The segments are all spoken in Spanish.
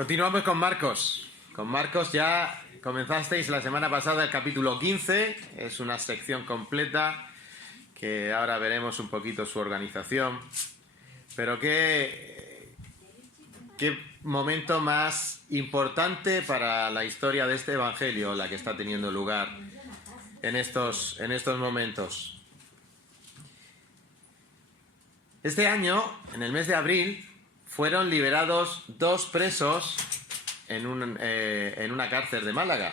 Continuamos con Marcos. Con Marcos ya comenzasteis la semana pasada el capítulo 15. Es una sección completa que ahora veremos un poquito su organización. Pero qué momento más importante para la historia de este evangelio, la que está teniendo lugar en estos momentos. Este año, en el mes de abril, fueron liberados 2 presos en una cárcel de Málaga.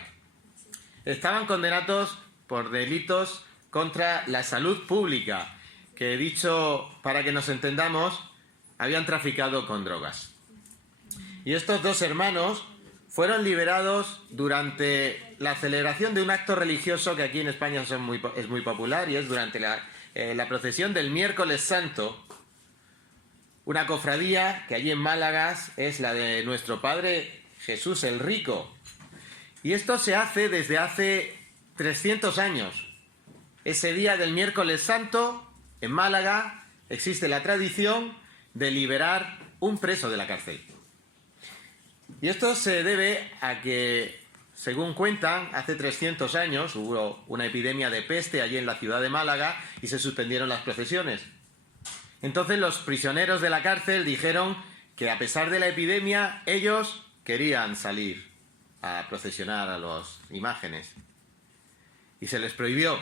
Estaban condenados por delitos contra la salud pública, que, dicho para que nos entendamos, habían traficado con drogas. Y estos 2 hermanos fueron liberados durante la celebración de un acto religioso que aquí en España es muy popular, y es durante la procesión del Miércoles Santo. Una cofradía que allí en Málaga es la de nuestro Padre Jesús el Rico. Y esto se hace desde hace 300 años. Ese día del Miércoles Santo, en Málaga, existe la tradición de liberar un preso de la cárcel. Y esto se debe a que, según cuentan, hace 300 años hubo una epidemia de peste allí en la ciudad de Málaga y se suspendieron las procesiones. Entonces los prisioneros de la cárcel dijeron que, a pesar de la epidemia, ellos querían salir a procesionar a las imágenes. Y se les prohibió.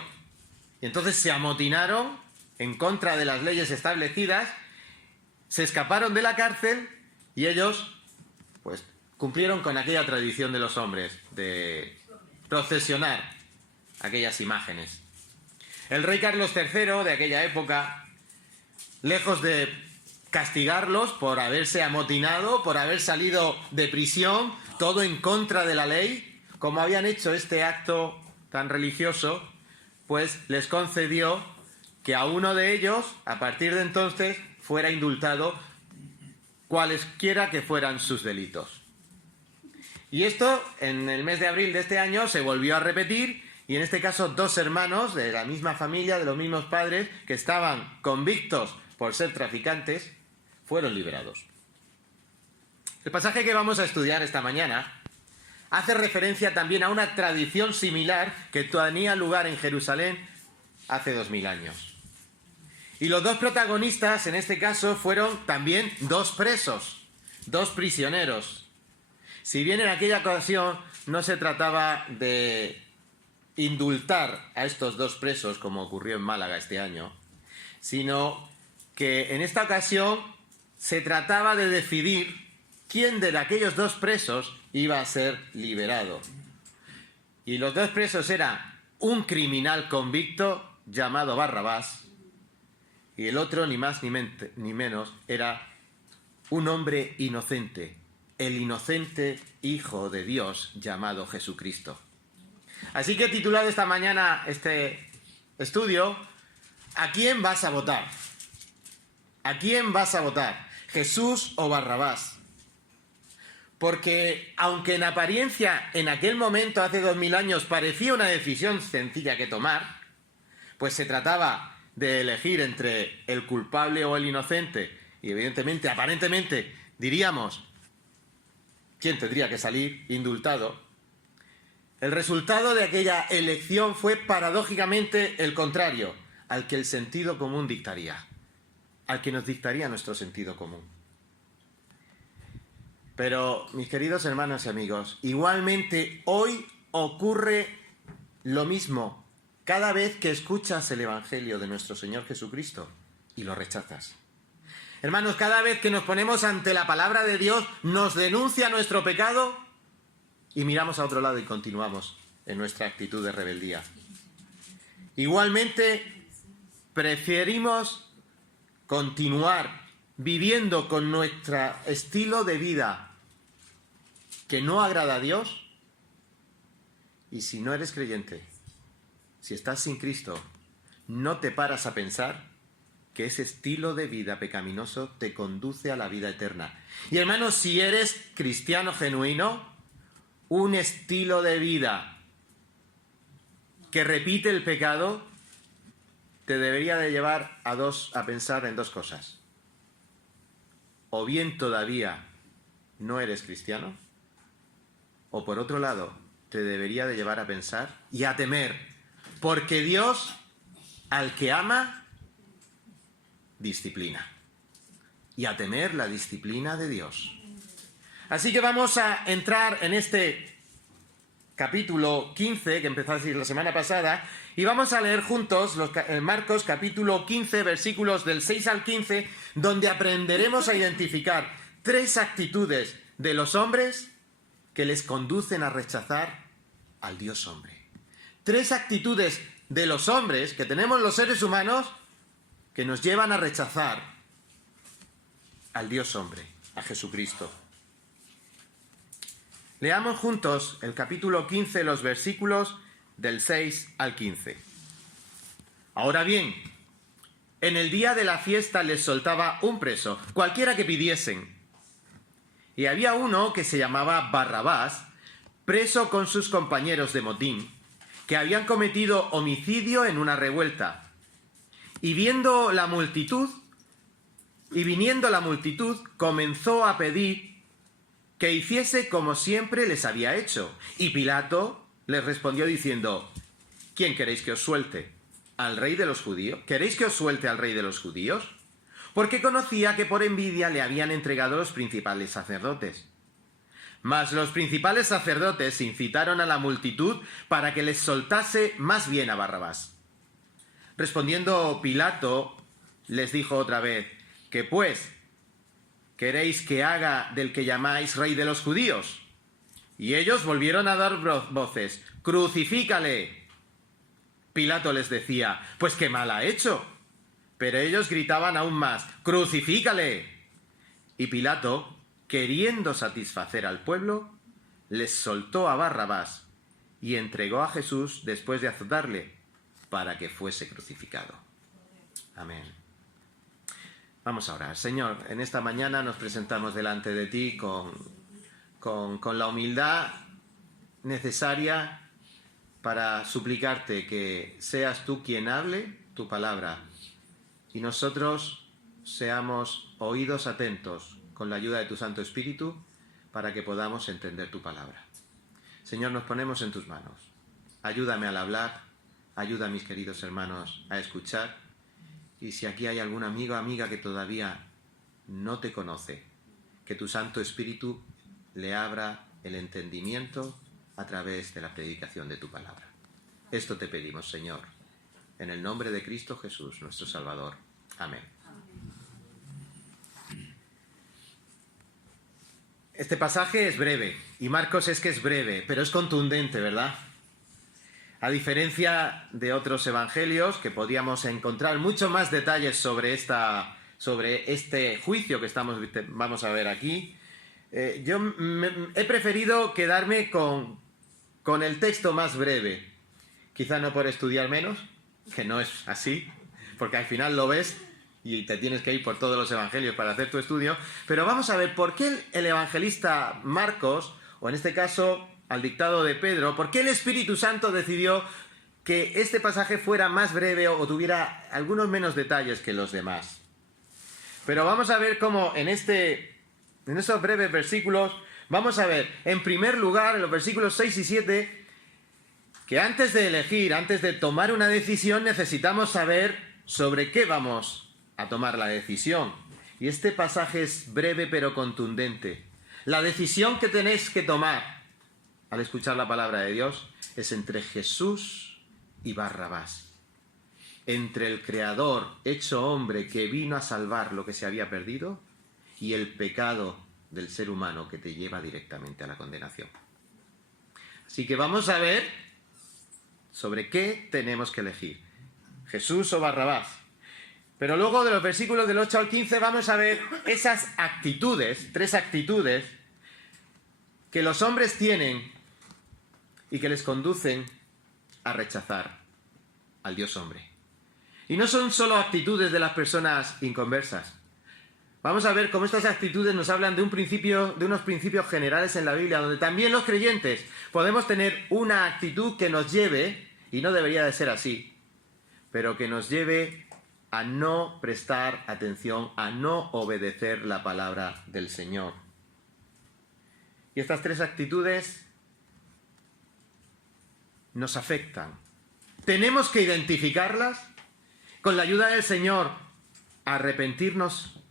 Y entonces se amotinaron en contra de las leyes establecidas, se escaparon de la cárcel y ellos, pues, cumplieron con aquella tradición de los hombres de procesionar aquellas imágenes. El rey Carlos III de aquella época, lejos de castigarlos por haberse amotinado, por haber salido de prisión, todo en contra de la ley, como habían hecho este acto tan religioso, pues les concedió que a uno de ellos, a partir de entonces, fuera indultado cualesquiera que fueran sus delitos. Y esto, en el mes de abril de este año, se volvió a repetir, y en este caso 2 hermanos de la misma familia, de los mismos padres, que estaban convictos por ser traficantes, fueron liberados. El pasaje que vamos a estudiar esta mañana hace referencia también a una tradición similar que tenía lugar en Jerusalén hace 2000 años. Y los 2 protagonistas en este caso fueron también 2 presos, 2 prisioneros. Si bien en aquella ocasión no se trataba de indultar a estos 2 presos, como ocurrió en Málaga este año, sino que en esta ocasión se trataba de decidir quién de aquellos 2 presos iba a ser liberado. Y los 2 presos eran un criminal convicto llamado Barrabás, y el otro, ni más ni menos, era un hombre inocente, el inocente Hijo de Dios llamado Jesucristo. Así que he titulado esta mañana este estudio: ¿a quién vas a votar? ¿A quién vas a votar? ¿Jesús o Barrabás? Porque, aunque en apariencia en aquel momento, hace 2000 años, parecía una decisión sencilla que tomar, pues se trataba de elegir entre el culpable o el inocente, y evidentemente, aparentemente, diríamos, ¿quién tendría que salir indultado? El resultado de aquella elección fue paradójicamente el contrario al que el sentido común dictaría, al que nos dictaría nuestro sentido común. Pero, mis queridos hermanos y amigos, igualmente hoy ocurre lo mismo cada vez que escuchas el Evangelio de nuestro Señor Jesucristo y lo rechazas. Hermanos, cada vez que nos ponemos ante la palabra de Dios, nos denuncia nuestro pecado y miramos a otro lado y continuamos en nuestra actitud de rebeldía. Igualmente, preferimos continuar viviendo con nuestro estilo de vida que no agrada a Dios. Y si no eres creyente, si estás sin Cristo, no te paras a pensar que ese estilo de vida pecaminoso te conduce a la vida eterna. Y hermanos, si eres cristiano genuino, un estilo de vida que repite el pecado te debería de llevar a pensar en 2 cosas. O bien todavía no eres cristiano? O por otro lado, te debería de llevar a pensar y a temer, porque Dios, al que ama, disciplina. Y a temer la disciplina de Dios. Así que vamos a entrar en este capítulo 15, que empezó así la semana pasada, y vamos a leer juntos Marcos capítulo 15, versículos del 6 al 15, donde aprenderemos a identificar 3 actitudes de los hombres que les conducen a rechazar al Dios hombre. 3 actitudes de los hombres que tenemos los seres humanos que nos llevan a rechazar al Dios hombre, a Jesucristo. Leamos juntos el capítulo 15, los versículos del 6 al 15. Ahora bien, en el día de la fiesta les soltaba un preso, cualquiera que pidiesen. Y había uno que se llamaba Barrabás, preso con sus compañeros de motín, que habían cometido homicidio en una revuelta. Y viniendo la multitud, comenzó a pedir que hiciese como siempre les había hecho. Y Pilato les respondió diciendo: ¿Quién queréis que os suelte? ¿Al rey de los judíos? ¿Queréis que os suelte al rey de los judíos? Porque conocía que por envidia le habían entregado los principales sacerdotes. Mas los principales sacerdotes incitaron a la multitud para que les soltase más bien a Barrabás. Respondiendo Pilato, les dijo otra vez: ¿Qué pues? ¿Queréis que haga del que llamáis rey de los judíos? Y ellos volvieron a dar voces: ¡Crucifícale! Pilato les decía: Pues qué mal ha hecho. Pero ellos gritaban aún más: ¡Crucifícale! Y Pilato, queriendo satisfacer al pueblo, les soltó a Barrabás y entregó a Jesús después de azotarle para que fuese crucificado. Amén. Vamos a orar. Señor, en esta mañana nos presentamos delante de ti con la humildad necesaria para suplicarte que seas tú quien hable tu palabra y nosotros seamos oídos atentos con la ayuda de tu Santo Espíritu para que podamos entender tu palabra. Señor, nos ponemos en tus manos. Ayúdame al hablar, ayuda a mis queridos hermanos a escuchar, y si aquí hay algún amigo o amiga que todavía no te conoce, que tu Santo Espíritu le abra el entendimiento a través de la predicación de tu palabra. Esto te pedimos, Señor, en el nombre de Cristo Jesús, nuestro Salvador. Amén. Este pasaje es breve, y Marcos es que es breve, pero es contundente, ¿verdad? A diferencia de otros evangelios, que podíamos encontrar mucho más detalles sobre este juicio que vamos a ver aquí, yo he preferido quedarme con el texto más breve. Quizá no por estudiar menos, que no es así, porque al final lo ves y te tienes que ir por todos los evangelios para hacer tu estudio, pero vamos a ver por qué el evangelista Marcos, o en este caso al dictado de Pedro, por qué el Espíritu Santo decidió que este pasaje fuera más breve o tuviera algunos menos detalles que los demás. Pero vamos a ver cómo en estos breves versículos, vamos a ver, en primer lugar, en los versículos 6 y 7, que antes de elegir, antes de tomar una decisión, necesitamos saber sobre qué vamos a tomar la decisión. Y este pasaje es breve pero contundente. La decisión que tenéis que tomar al escuchar la palabra de Dios es entre Jesús y Barrabás. Entre el Creador hecho hombre que vino a salvar lo que se había perdido y el pecado del ser humano que te lleva directamente a la condenación. Así que vamos a ver sobre qué tenemos que elegir: Jesús o Barrabás. Pero luego de los versículos del 8 al 15 vamos a ver esas actitudes, 3 actitudes que los hombres tienen y que les conducen a rechazar al Dios hombre. Y no son solo actitudes de las personas inconversas. Vamos a ver cómo estas actitudes nos hablan de unos principios generales en la Biblia, donde también los creyentes podemos tener una actitud que nos lleve, y no debería de ser así, pero que nos lleve a no prestar atención, a no obedecer la palabra del Señor. Y estas tres actitudes nos afectan. Tenemos que identificarlas, con la ayuda del Señor, arrepentirnos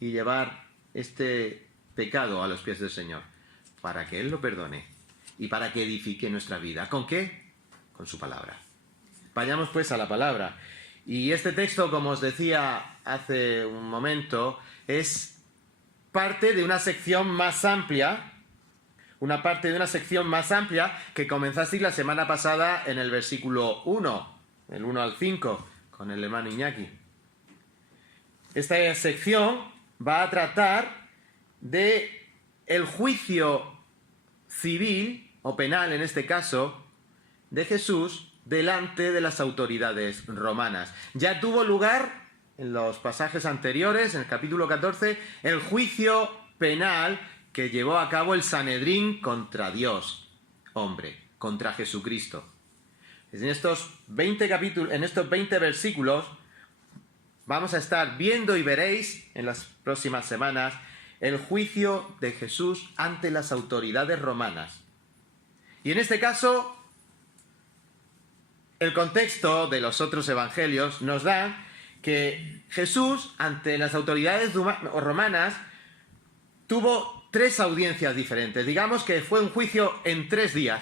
y llevar este pecado a los pies del Señor, para que Él lo perdone y para que edifique nuestra vida. ¿Con qué? Con su palabra. Vayamos pues a la palabra. Y este texto, como os decía hace un momento, es parte de una sección más amplia, que comenzasteis la semana pasada en el versículo 1, el 1 al 5, con el hermano Iñaki. Esta sección va a tratar de el juicio civil, o penal en este caso, de Jesús delante de las autoridades romanas. Ya tuvo lugar en los pasajes anteriores, en el capítulo 14, el juicio penal que llevó a cabo el Sanedrín contra Dios, hombre, contra Jesucristo. En estos 20 versículos vamos a estar viendo y veréis en las próximas semanas el juicio de Jesús ante las autoridades romanas. Y en este caso, el contexto de los otros evangelios nos da que Jesús, ante las autoridades romanas, tuvo 3 audiencias diferentes. Digamos que fue un juicio en 3 días.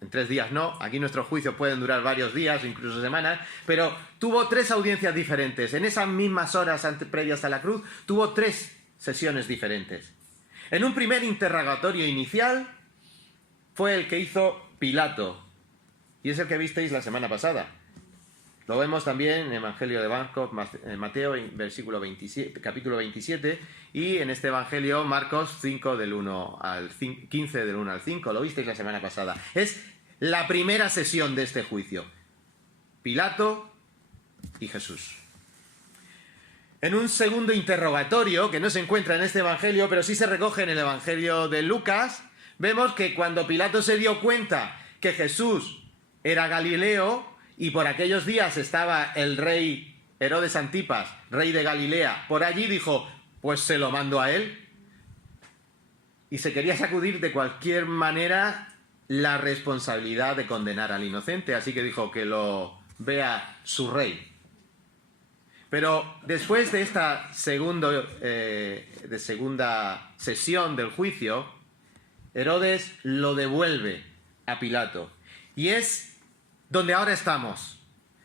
En 3 días no, aquí nuestros juicios pueden durar varios días, incluso semanas, pero tuvo 3 audiencias diferentes. En esas mismas horas previas a la cruz, tuvo 3 sesiones diferentes. En un primer interrogatorio inicial fue el que hizo Pilato, y es el que visteis la semana pasada. Lo vemos también en el Evangelio de Marcos, Mateo, capítulo 27, y en este Evangelio, Marcos 5, del 1 al 15, del 1 al 5. Lo visteis la semana pasada. Es la primera sesión de este juicio. Pilato y Jesús. En un segundo interrogatorio, que no se encuentra en este Evangelio, pero sí se recoge en el Evangelio de Lucas, vemos que cuando Pilato se dio cuenta que Jesús era Galileo, y por aquellos días estaba el rey Herodes Antipas, rey de Galilea, por allí, dijo, pues se lo mando a él. Y se quería sacudir de cualquier manera la responsabilidad de condenar al inocente, así que dijo que lo vea su rey. Pero después de esta segunda sesión del juicio, Herodes lo devuelve a Pilato. Y es donde ahora estamos.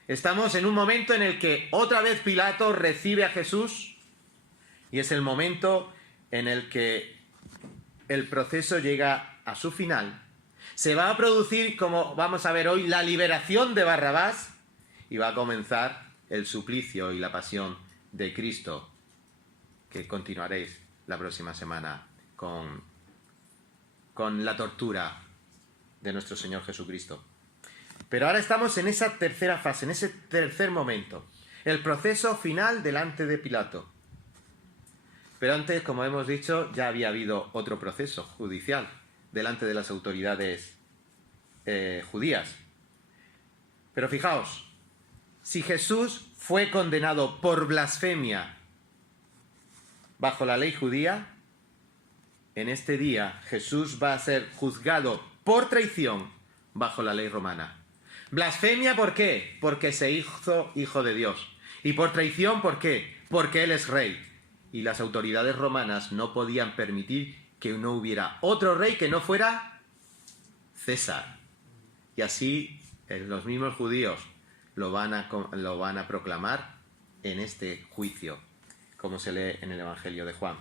Estamos en un momento en el que otra vez Pilato recibe a Jesús, y es el momento en el que el proceso llega a su final. Se va a producir, como vamos a ver hoy, la liberación de Barrabás, y va a comenzar el suplicio y la pasión de Cristo, que continuaréis la próxima semana con la tortura de nuestro Señor Jesucristo. Pero ahora estamos en esa tercera fase, en ese tercer momento, el proceso final delante de Pilato. Pero antes, como hemos dicho, ya había habido otro proceso judicial delante de las autoridades judías. Pero fijaos, si Jesús fue condenado por blasfemia bajo la ley judía, en este día Jesús va a ser juzgado por traición bajo la ley romana. Blasfemia, ¿por qué? Porque se hizo hijo de Dios. Y por traición, ¿por qué? Porque Él es rey. Y las autoridades romanas no podían permitir que no hubiera otro rey que no fuera César. Y así los mismos judíos lo van a proclamar en este juicio, como se lee en el Evangelio de Juan.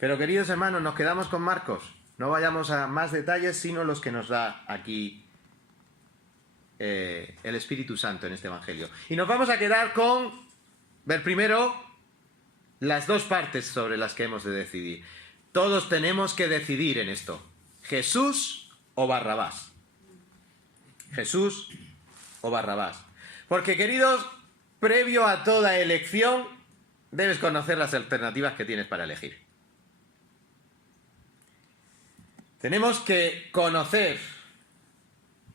Pero queridos hermanos, nos quedamos con Marcos. No vayamos a más detalles, sino los que nos da aquí el Espíritu Santo en este Evangelio. Y nos vamos a quedar con ver primero las 2 partes sobre las que hemos de decidir. Todos tenemos que decidir en esto: Jesús o Barrabás. Jesús o Barrabás. Porque, queridos, previo a toda elección, debes conocer las alternativas que tienes para elegir. Tenemos que conocer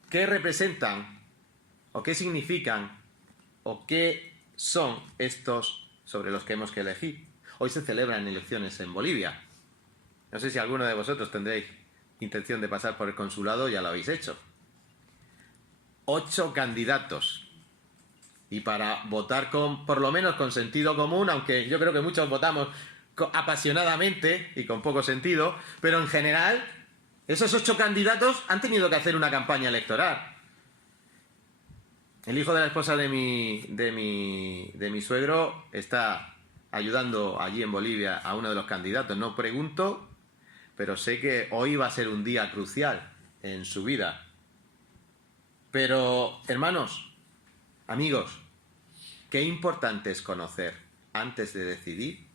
qué representan, o qué significan, o qué son estos sobre los que hemos que elegir. Hoy se celebran elecciones en Bolivia. No sé si alguno de vosotros tendréis intención de pasar por el consulado, ya lo habéis hecho. 8 candidatos. Y para votar por lo menos con sentido común, aunque yo creo que muchos votamos apasionadamente y con poco sentido, pero en general esos 8 candidatos han tenido que hacer una campaña electoral. El hijo de la esposa de mi suegro está ayudando allí en Bolivia a uno de los candidatos. No pregunto, pero sé que hoy va a ser un día crucial en su vida. Pero, hermanos, amigos, qué importante es conocer antes de decidir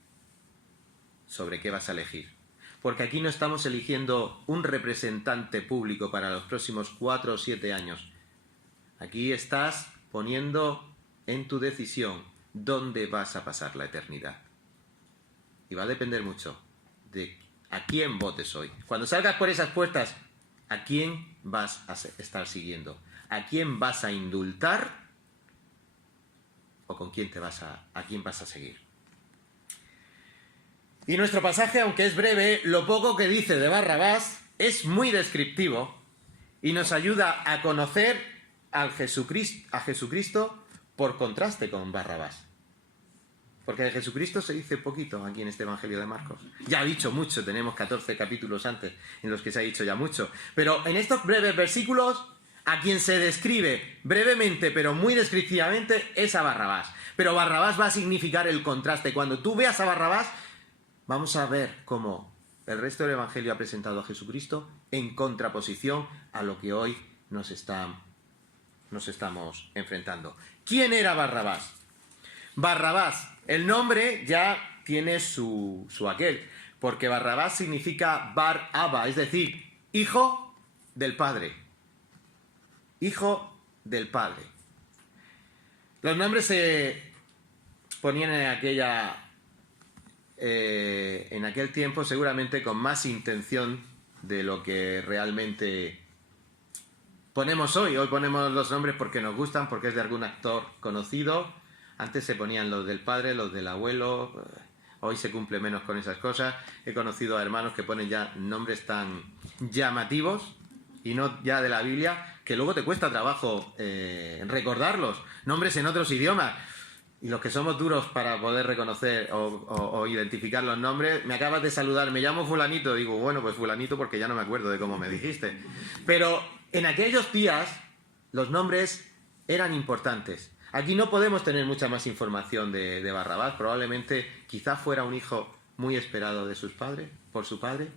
sobre qué vas a elegir. Porque aquí no estamos eligiendo un representante público para los próximos 4 o 7 años. Aquí estás poniendo en tu decisión dónde vas a pasar la eternidad. Y va a depender mucho de a quién votes hoy. Cuando salgas por esas puertas, ¿a quién vas a estar siguiendo? ¿A quién vas a indultar? ¿O con quién a quién vas a seguir? Y nuestro pasaje, aunque es breve, lo poco que dice de Barrabás es muy descriptivo y nos ayuda a conocer a Jesucristo por contraste con Barrabás. Porque de Jesucristo se dice poquito aquí en este Evangelio de Marcos. Ya ha dicho mucho, tenemos 14 capítulos antes en los que se ha dicho ya mucho. Pero en estos breves versículos, a quien se describe brevemente, pero muy descriptivamente, es a Barrabás. Pero Barrabás va a significar el contraste. Cuando tú veas a Barrabás, vamos a ver cómo el resto del Evangelio ha presentado a Jesucristo en contraposición a lo que hoy nos estamos enfrentando. ¿Quién era Barrabás? Barrabás, el nombre ya tiene su aquel, porque Barrabás significa Bar Abba, es decir, hijo del Padre. Hijo del Padre. Los nombres se ponían en aquel tiempo seguramente con más intención de lo que realmente ponemos hoy. Hoy ponemos los nombres porque nos gustan, porque es de algún actor conocido. Antes se ponían los del padre, los del abuelo. Hoy se cumple menos con esas cosas. He conocido a hermanos que ponen ya nombres tan llamativos y no ya de la Biblia, que luego te cuesta trabajo recordarlos. Nombres en otros idiomas. Y los que somos duros para poder reconocer o identificar los nombres, me acabas de saludar, me llamo fulanito, digo, bueno, pues fulanito porque ya no me acuerdo de cómo me dijiste. Pero en aquellos días los nombres eran importantes. Aquí no podemos tener mucha más información de Barrabás, probablemente quizá fuera un hijo muy esperado de sus padres, por su padre.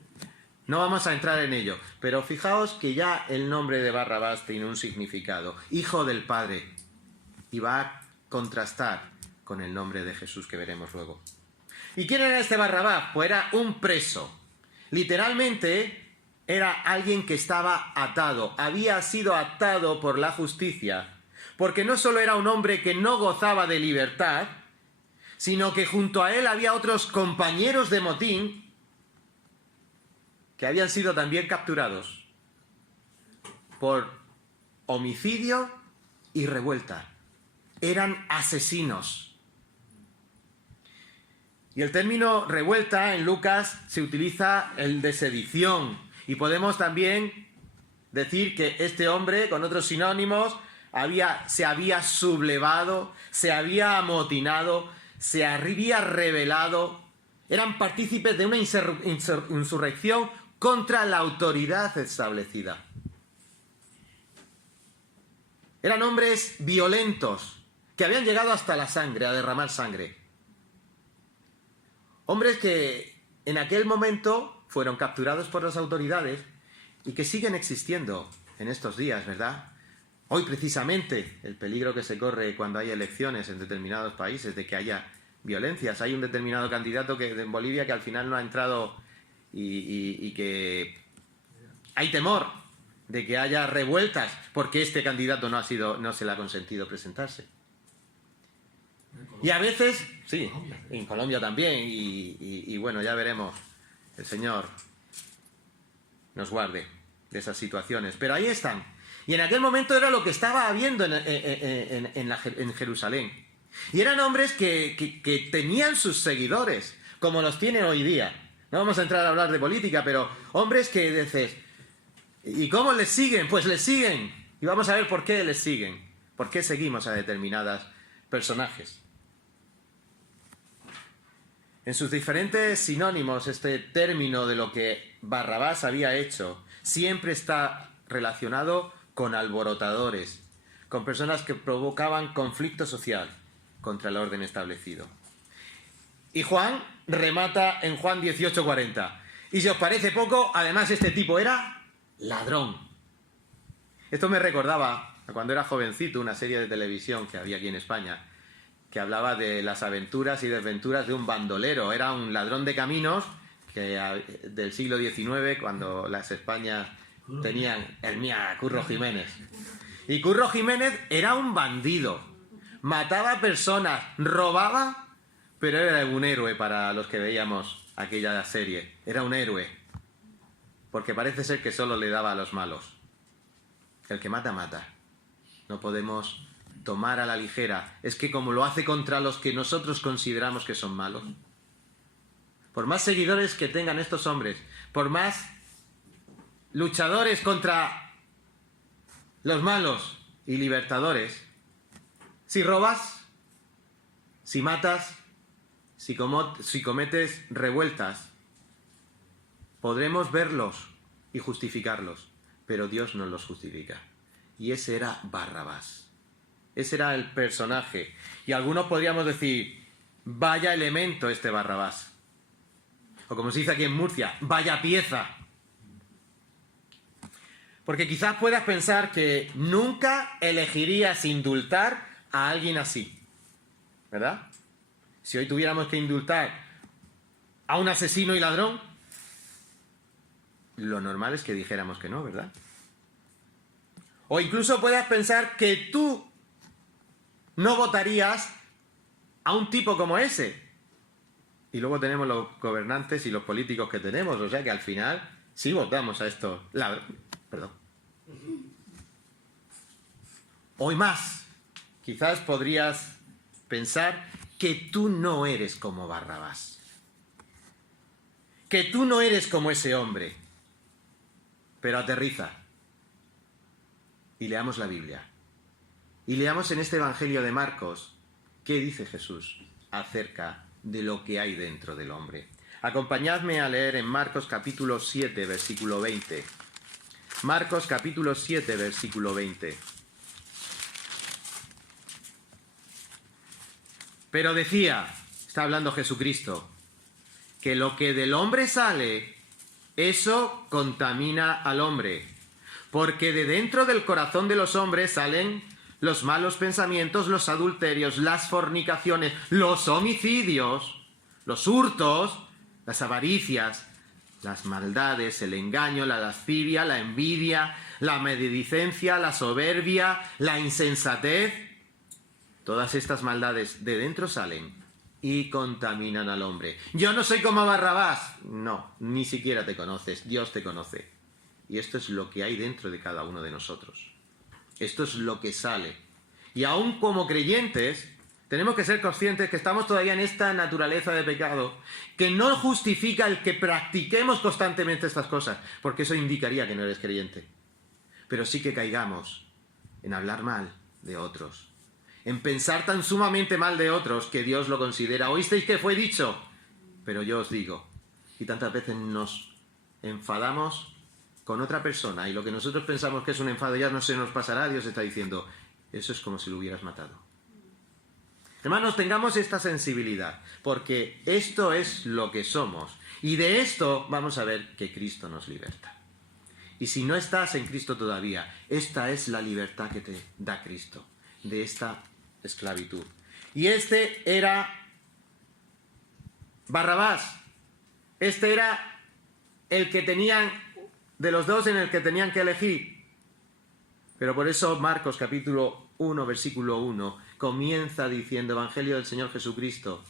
No vamos a entrar en ello, pero fijaos que ya el nombre de Barrabás tiene un significado, hijo del Padre, y va a contrastar con el nombre de Jesús que veremos luego. ¿Y quién era este Barrabás? Pues era un preso. Literalmente era alguien que estaba atado, había sido atado por la justicia, porque no solo era un hombre que no gozaba de libertad, sino que junto a él había otros compañeros de motín que habían sido también capturados por homicidio y revuelta. Eran asesinos. Y el término revuelta en Lucas se utiliza el de sedición. Y podemos también decir que este hombre, con otros sinónimos, se había sublevado, se había amotinado, se había rebelado. Eran partícipes de una insurrección contra la autoridad establecida. Eran hombres violentos que habían llegado hasta la sangre, a derramar sangre. Hombres que en aquel momento fueron capturados por las autoridades y que siguen existiendo en estos días, ¿verdad? Hoy precisamente el peligro que se corre cuando hay elecciones en determinados países de que haya violencias. Hay un determinado candidato en Bolivia que al final no ha entrado y que hay temor de que haya revueltas porque este candidato no se le ha consentido presentarse. Y a veces, sí, en Colombia también, y bueno, ya veremos, el Señor nos guarde de esas situaciones. Pero ahí están. Y en aquel momento era lo que estaba habiendo en Jerusalén. Y eran hombres que tenían sus seguidores, como los tienen hoy día. No vamos a entrar a hablar de política, pero hombres que dices, ¿Y cómo les siguen? Pues les siguen. Y vamos a ver por qué les siguen. ¿Por qué seguimos a determinados personajes? En sus diferentes sinónimos, este término de lo que Barrabás había hecho siempre está relacionado con alborotadores, con personas que provocaban conflicto social contra el orden establecido. Y Juan remata en Juan 18:40. Y si os parece poco, además este tipo era ladrón. Esto me recordaba a cuando era jovencito una serie de televisión que había aquí en España, que hablaba de las aventuras y desventuras de un bandolero. Era un ladrón de caminos del siglo XIX, cuando las Españas tenían Curro Jiménez. Y Curro Jiménez era un bandido. Mataba personas, robaba, pero era un héroe para los que veíamos aquella serie. Era un héroe. Porque parece ser que solo le daba a los malos. El que mata, mata. No podemos tomar a la ligera. Es que como lo hace contra los que nosotros consideramos que son malos. Por más seguidores que tengan estos hombres, por más luchadores contra los malos y libertadores, si robas, si matas, si cometes revueltas, podremos verlos y justificarlos, pero Dios no los justifica. Y ese era Barrabás. Ese era el personaje. Y algunos podríamos decir, vaya elemento este Barrabás. O como se dice aquí en Murcia, vaya pieza. Porque quizás puedas pensar que nunca elegirías indultar a alguien así. ¿Verdad? Si hoy tuviéramos que indultar a un asesino y ladrón, lo normal es que dijéramos que no, ¿verdad? O incluso puedas pensar que tú no votarías a un tipo como ese. Y luego tenemos los gobernantes y los políticos que tenemos, o sea que al final sí votamos a estos ladrones. Perdón. Hoy más, quizás podrías pensar que tú no eres como Barrabás. Que tú no eres como ese hombre. Pero aterriza. Y leamos la Biblia. Y leamos en este Evangelio de Marcos qué dice Jesús acerca de lo que hay dentro del hombre. Acompañadme a leer en Marcos capítulo 7, versículo 20. Marcos capítulo 7, versículo 20. Pero decía, está hablando Jesucristo, que lo que del hombre sale, eso contamina al hombre. Porque de dentro del corazón de los hombres salen los malos pensamientos, los adulterios, las fornicaciones, los homicidios, los hurtos, las avaricias, las maldades, el engaño, la lascivia, la envidia, la maledicencia, la soberbia, la insensatez. Todas estas maldades de dentro salen y contaminan al hombre. Yo no soy como Barrabás. No, ni siquiera te conoces. Dios te conoce. Y esto es lo que hay dentro de cada uno de nosotros. Esto es lo que sale. Y aún como creyentes, tenemos que ser conscientes que estamos todavía en esta naturaleza de pecado, que no justifica el que practiquemos constantemente estas cosas, porque eso indicaría que no eres creyente. Pero sí que caigamos en hablar mal de otros, en pensar tan sumamente mal de otros que Dios lo considera. ¿Oísteis que fue dicho? Pero yo os digo. Y tantas veces nos enfadamos con otra persona y lo que nosotros pensamos que es un enfado ya no se nos pasará. Dios está diciendo, eso es como si lo hubieras matado. Hermanos, tengamos esta sensibilidad, porque esto es lo que somos. Y de esto vamos a ver que Cristo nos liberta. Y si no estás en Cristo todavía, esta es la libertad que te da Cristo, de esta esclavitud. Y este era Barrabás. Este era el que tenían, de los dos en el que tenían que elegir. Pero por eso Marcos capítulo 1, versículo 1, comienza diciendo, Evangelio del Señor Jesucristo.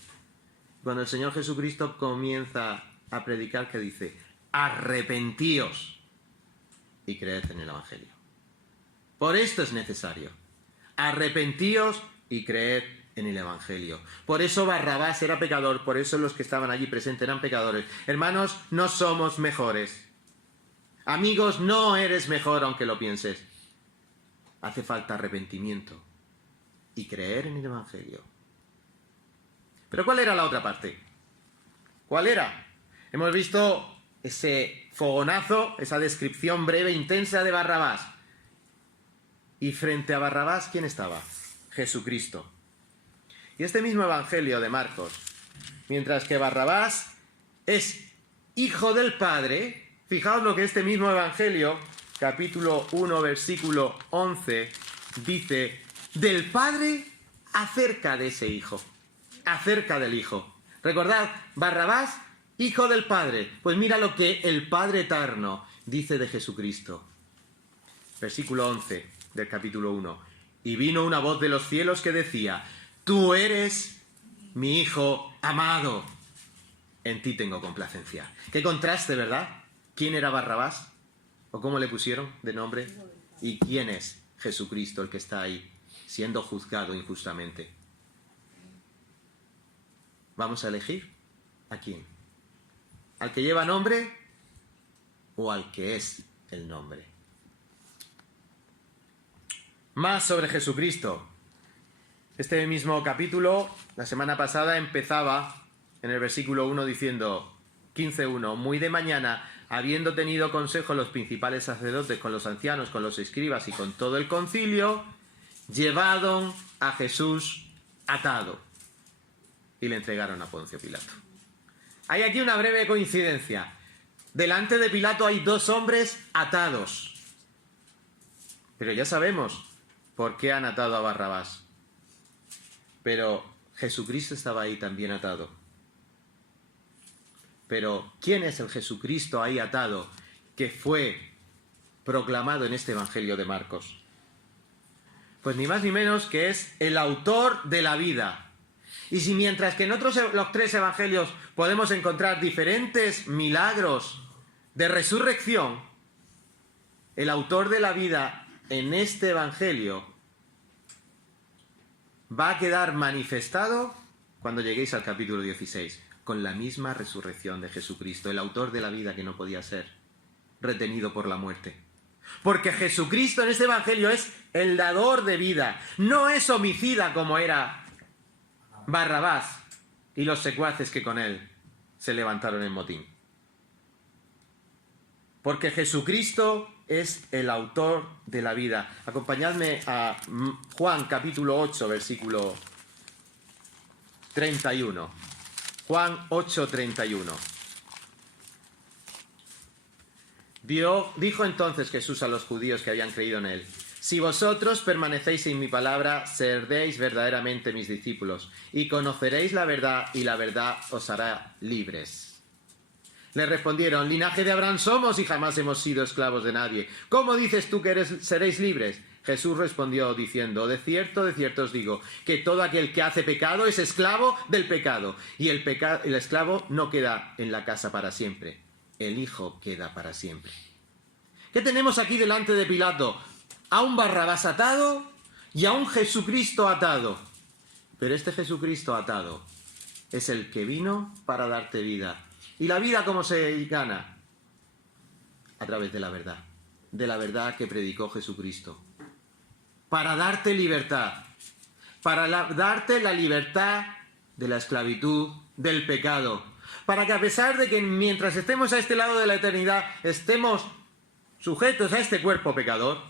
Cuando el Señor Jesucristo comienza a predicar, que dice, arrepentíos y creed en el Evangelio. Por esto es necesario. Arrepentíos y creed en el Evangelio. Por eso Barrabás era pecador, por eso los que estaban allí presentes eran pecadores. Hermanos, no somos mejores. Amigos, no eres mejor aunque lo pienses. Hace falta arrepentimiento y creer en el Evangelio. Pero ¿cuál era la otra parte? ¿Cuál era? Hemos visto ese fogonazo, esa descripción breve, intensa de Barrabás. Y frente a Barrabás, ¿quién estaba? Jesucristo. Y este mismo Evangelio de Marcos, mientras que Barrabás es hijo del Padre, fijaos lo que este mismo Evangelio, capítulo 1, versículo 11, dice del Padre acerca de ese hijo, acerca del Hijo. Recordad, Barrabás, hijo del Padre. Pues mira lo que el Padre eterno dice de Jesucristo. Versículo 11 del capítulo 1. Y vino una voz de los cielos que decía: tú eres mi Hijo amado, en ti tengo complacencia. Qué contraste, ¿verdad? ¿Quién era Barrabás? ¿O cómo le pusieron de nombre? ¿Y quién es Jesucristo, el que está ahí, siendo juzgado injustamente? ¿Vamos a elegir a quién? ¿Al que lleva nombre o al que es el nombre? Más sobre Jesucristo. Este mismo capítulo, la semana pasada, empezaba en el versículo 1 diciendo, 15:1, muy de mañana, habiendo tenido consejo los principales sacerdotes con los ancianos, con los escribas y con todo el concilio, llevaron a Jesús atado y le entregaron a Poncio Pilato. Hay aquí una breve coincidencia. Delante de Pilato hay dos hombres atados. Pero ya sabemos por qué han atado a Barrabás. Pero Jesucristo estaba ahí también atado. Pero ¿quién es el Jesucristo ahí atado que fue proclamado en este Evangelio de Marcos? Pues ni más ni menos que es el autor de la vida. Y si mientras que en los tres evangelios podemos encontrar diferentes milagros de resurrección, el autor de la vida en este evangelio va a quedar manifestado cuando lleguéis al capítulo 16, con la misma resurrección de Jesucristo, el autor de la vida que no podía ser retenido por la muerte. Porque Jesucristo en este evangelio es el dador de vida, no es homicida como era Barrabás y los secuaces que con él se levantaron en motín. Porque Jesucristo es el autor de la vida. Acompañadme a Juan capítulo 8, versículo 31. Juan 8, 31. Dijo entonces Jesús a los judíos que habían creído en él: si vosotros permanecéis en mi palabra, seréis verdaderamente mis discípulos, y conoceréis la verdad, y la verdad os hará libres. Le respondieron: linaje de Abraham somos y jamás hemos sido esclavos de nadie. ¿Cómo dices tú que seréis libres? Jesús respondió diciendo: de cierto os digo, que todo aquel que hace pecado es esclavo del pecado, y el esclavo no queda en la casa para siempre, el Hijo queda para siempre. ¿Qué tenemos aquí delante de Pilato? A un Barrabás atado y a un Jesucristo atado. Pero este Jesucristo atado es el que vino para darte vida. ¿Y la vida cómo se gana? A través de la verdad que predicó Jesucristo. Para darte libertad, para darte la libertad de la esclavitud, del pecado. Para que a pesar de que mientras estemos a este lado de la eternidad estemos sujetos a este cuerpo pecador,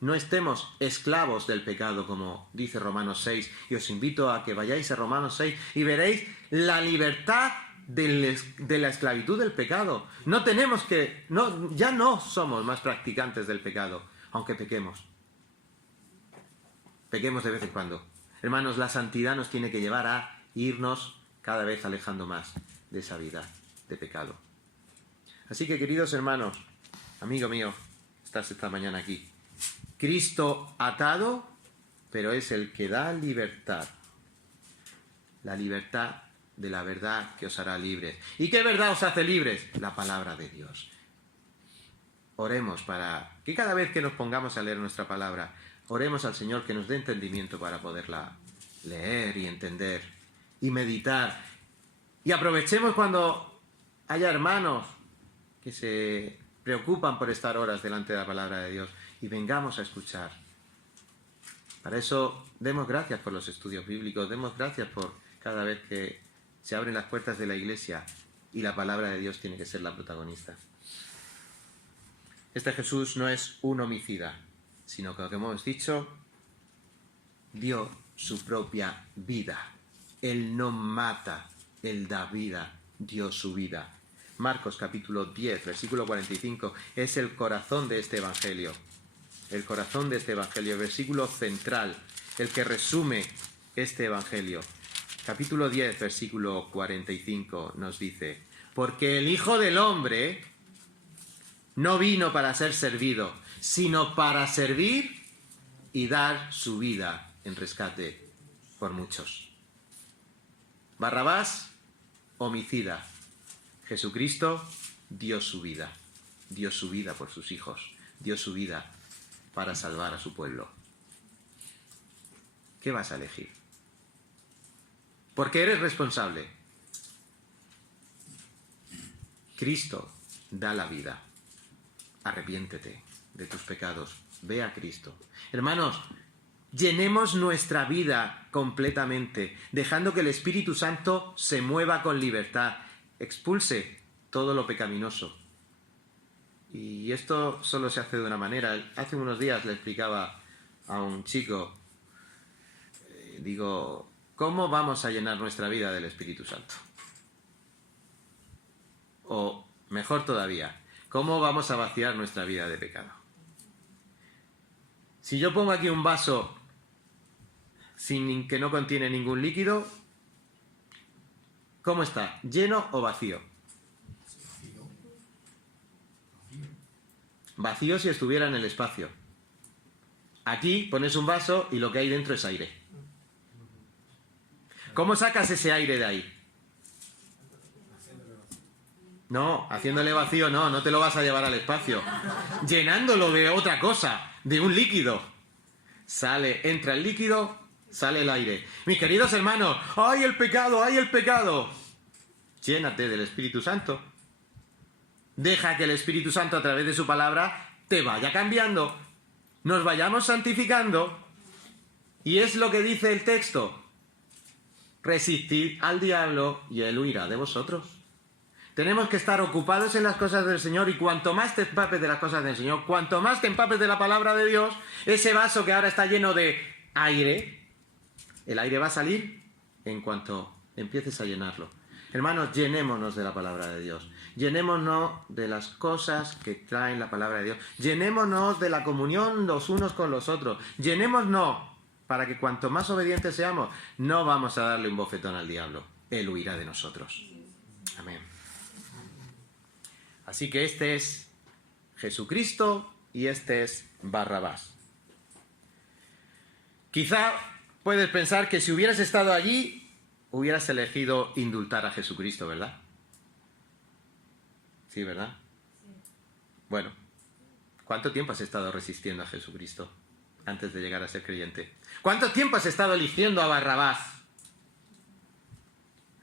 no estemos esclavos del pecado, como dice Romanos 6. Y os invito a que vayáis a Romanos 6 y veréis la libertad de la esclavitud del pecado. Ya no somos más practicantes del pecado, aunque pequemos. Pequemos de vez en cuando. Hermanos, la santidad nos tiene que llevar a irnos cada vez alejando más de esa vida de pecado. Así que, queridos hermanos, amigo mío, estás esta mañana aquí. Cristo atado, pero es el que da libertad. La libertad de la verdad que os hará libres. ¿Y qué verdad os hace libres? La palabra de Dios. Oremos para que cada vez que nos pongamos a leer nuestra palabra, oremos al Señor que nos dé entendimiento para poderla leer y entender y meditar. Y aprovechemos cuando haya hermanos que se preocupan por estar horas delante de la palabra de Dios, y vengamos a escuchar. Para eso demos gracias por los estudios bíblicos, demos gracias por cada vez que se abren las puertas de la iglesia y la palabra de Dios tiene que ser la protagonista. Este Jesús no es un homicida, sino que, lo que hemos dicho, dio su propia vida. Él no mata, Él da vida, dio su vida. Marcos capítulo 10, versículo 45, es el corazón de este evangelio. El corazón de este evangelio, el versículo central, el que resume este evangelio. Capítulo 10, versículo 45 nos dice: porque el Hijo del Hombre no vino para ser servido, sino para servir y dar su vida en rescate por muchos. Barrabás, homicida. Jesucristo dio su vida por sus hijos, dio su vida para salvar a su pueblo. ¿Qué vas a elegir? Porque eres responsable. Cristo da la vida. Arrepiéntete de tus pecados. Ve a Cristo. Hermanos, llenemos nuestra vida completamente, dejando que el Espíritu Santo se mueva con libertad, expulse todo lo pecaminoso. Y esto solo se hace de una manera. Hace unos días le explicaba a un chico, digo, ¿cómo vamos a llenar nuestra vida del Espíritu Santo? O, mejor todavía, ¿cómo vamos a vaciar nuestra vida de pecado? Si yo pongo aquí un vaso que no contiene ningún líquido, ¿cómo está? ¿Lleno o vacío? Vacío si estuviera en el espacio. Aquí pones un vaso y lo que hay dentro es aire. ¿Cómo sacas ese aire de ahí? No, haciéndole vacío no te lo vas a llevar al espacio. Llenándolo de otra cosa, de un líquido. Entra el líquido, sale el aire. Mis queridos hermanos, ¡ay el pecado, ay el pecado! Llénate del Espíritu Santo. Deja que el Espíritu Santo a través de su palabra te vaya cambiando. Nos vayamos santificando. Y es lo que dice el texto. Resistid al diablo y él huirá de vosotros. Tenemos que estar ocupados en las cosas del Señor, y cuanto más te empapes de las cosas del Señor, cuanto más te empapes de la palabra de Dios, ese vaso que ahora está lleno de aire, el aire va a salir en cuanto empieces a llenarlo. Hermanos, llenémonos de la palabra de Dios. Llenémonos de las cosas que traen la palabra de Dios. Llenémonos de la comunión los unos con los otros. Llenémonos para que cuanto más obedientes seamos, no vamos a darle un bofetón al diablo. Él huirá de nosotros. Amén. Así que este es Jesucristo y este es Barrabás. Quizá puedes pensar que si hubieras estado allí, hubieras elegido indultar a Jesucristo, ¿verdad? Sí, ¿verdad? Bueno, ¿cuánto tiempo has estado resistiendo a Jesucristo antes de llegar a ser creyente? ¿Cuánto tiempo has estado eligiendo a Barrabás?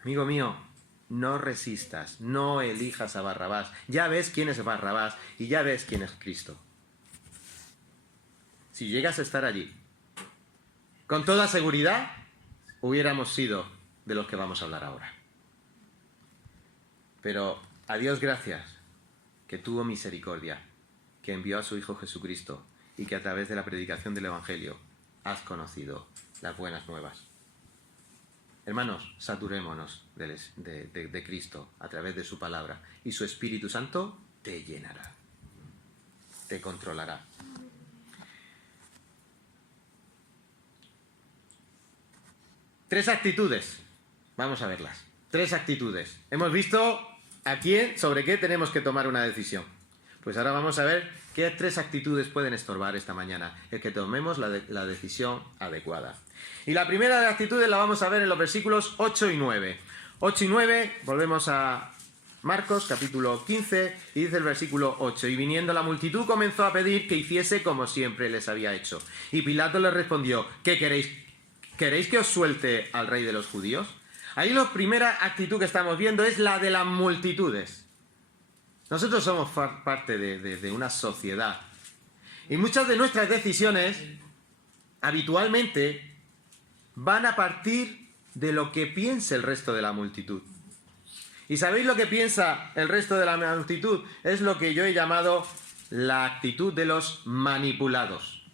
Amigo mío, no resistas, no elijas a Barrabás. Ya ves quién es Barrabás y ya ves quién es Cristo. Si llegas a estar allí, con toda seguridad, hubiéramos sido de los que vamos a hablar ahora. Pero a Dios gracias, que tuvo misericordia, que envió a su Hijo Jesucristo y que a través de la predicación del Evangelio has conocido las buenas nuevas. Hermanos, saturémonos de Cristo a través de su palabra y su Espíritu Santo te llenará, te controlará. Tres actitudes, vamos a verlas. Tres actitudes. Hemos visto sobre qué tenemos que tomar una decisión. Pues ahora vamos a ver qué tres actitudes pueden estorbar esta mañana, el que tomemos la decisión adecuada. Y la primera de las actitudes la vamos a ver en los versículos 8 y 9. 8 y 9, volvemos a Marcos, capítulo 15, y dice el versículo 8: y viniendo la multitud comenzó a pedir que hiciese como siempre les había hecho. Y Pilato les respondió: ¿qué queréis? ¿Queréis que os suelte al rey de los judíos? Ahí la primera actitud que estamos viendo es la de las multitudes. Nosotros somos parte de una sociedad. Y muchas de nuestras decisiones, habitualmente, van a partir de lo que piense el resto de la multitud. ¿Y sabéis lo que piensa el resto de la multitud? Es lo que yo he llamado la actitud de los manipulados.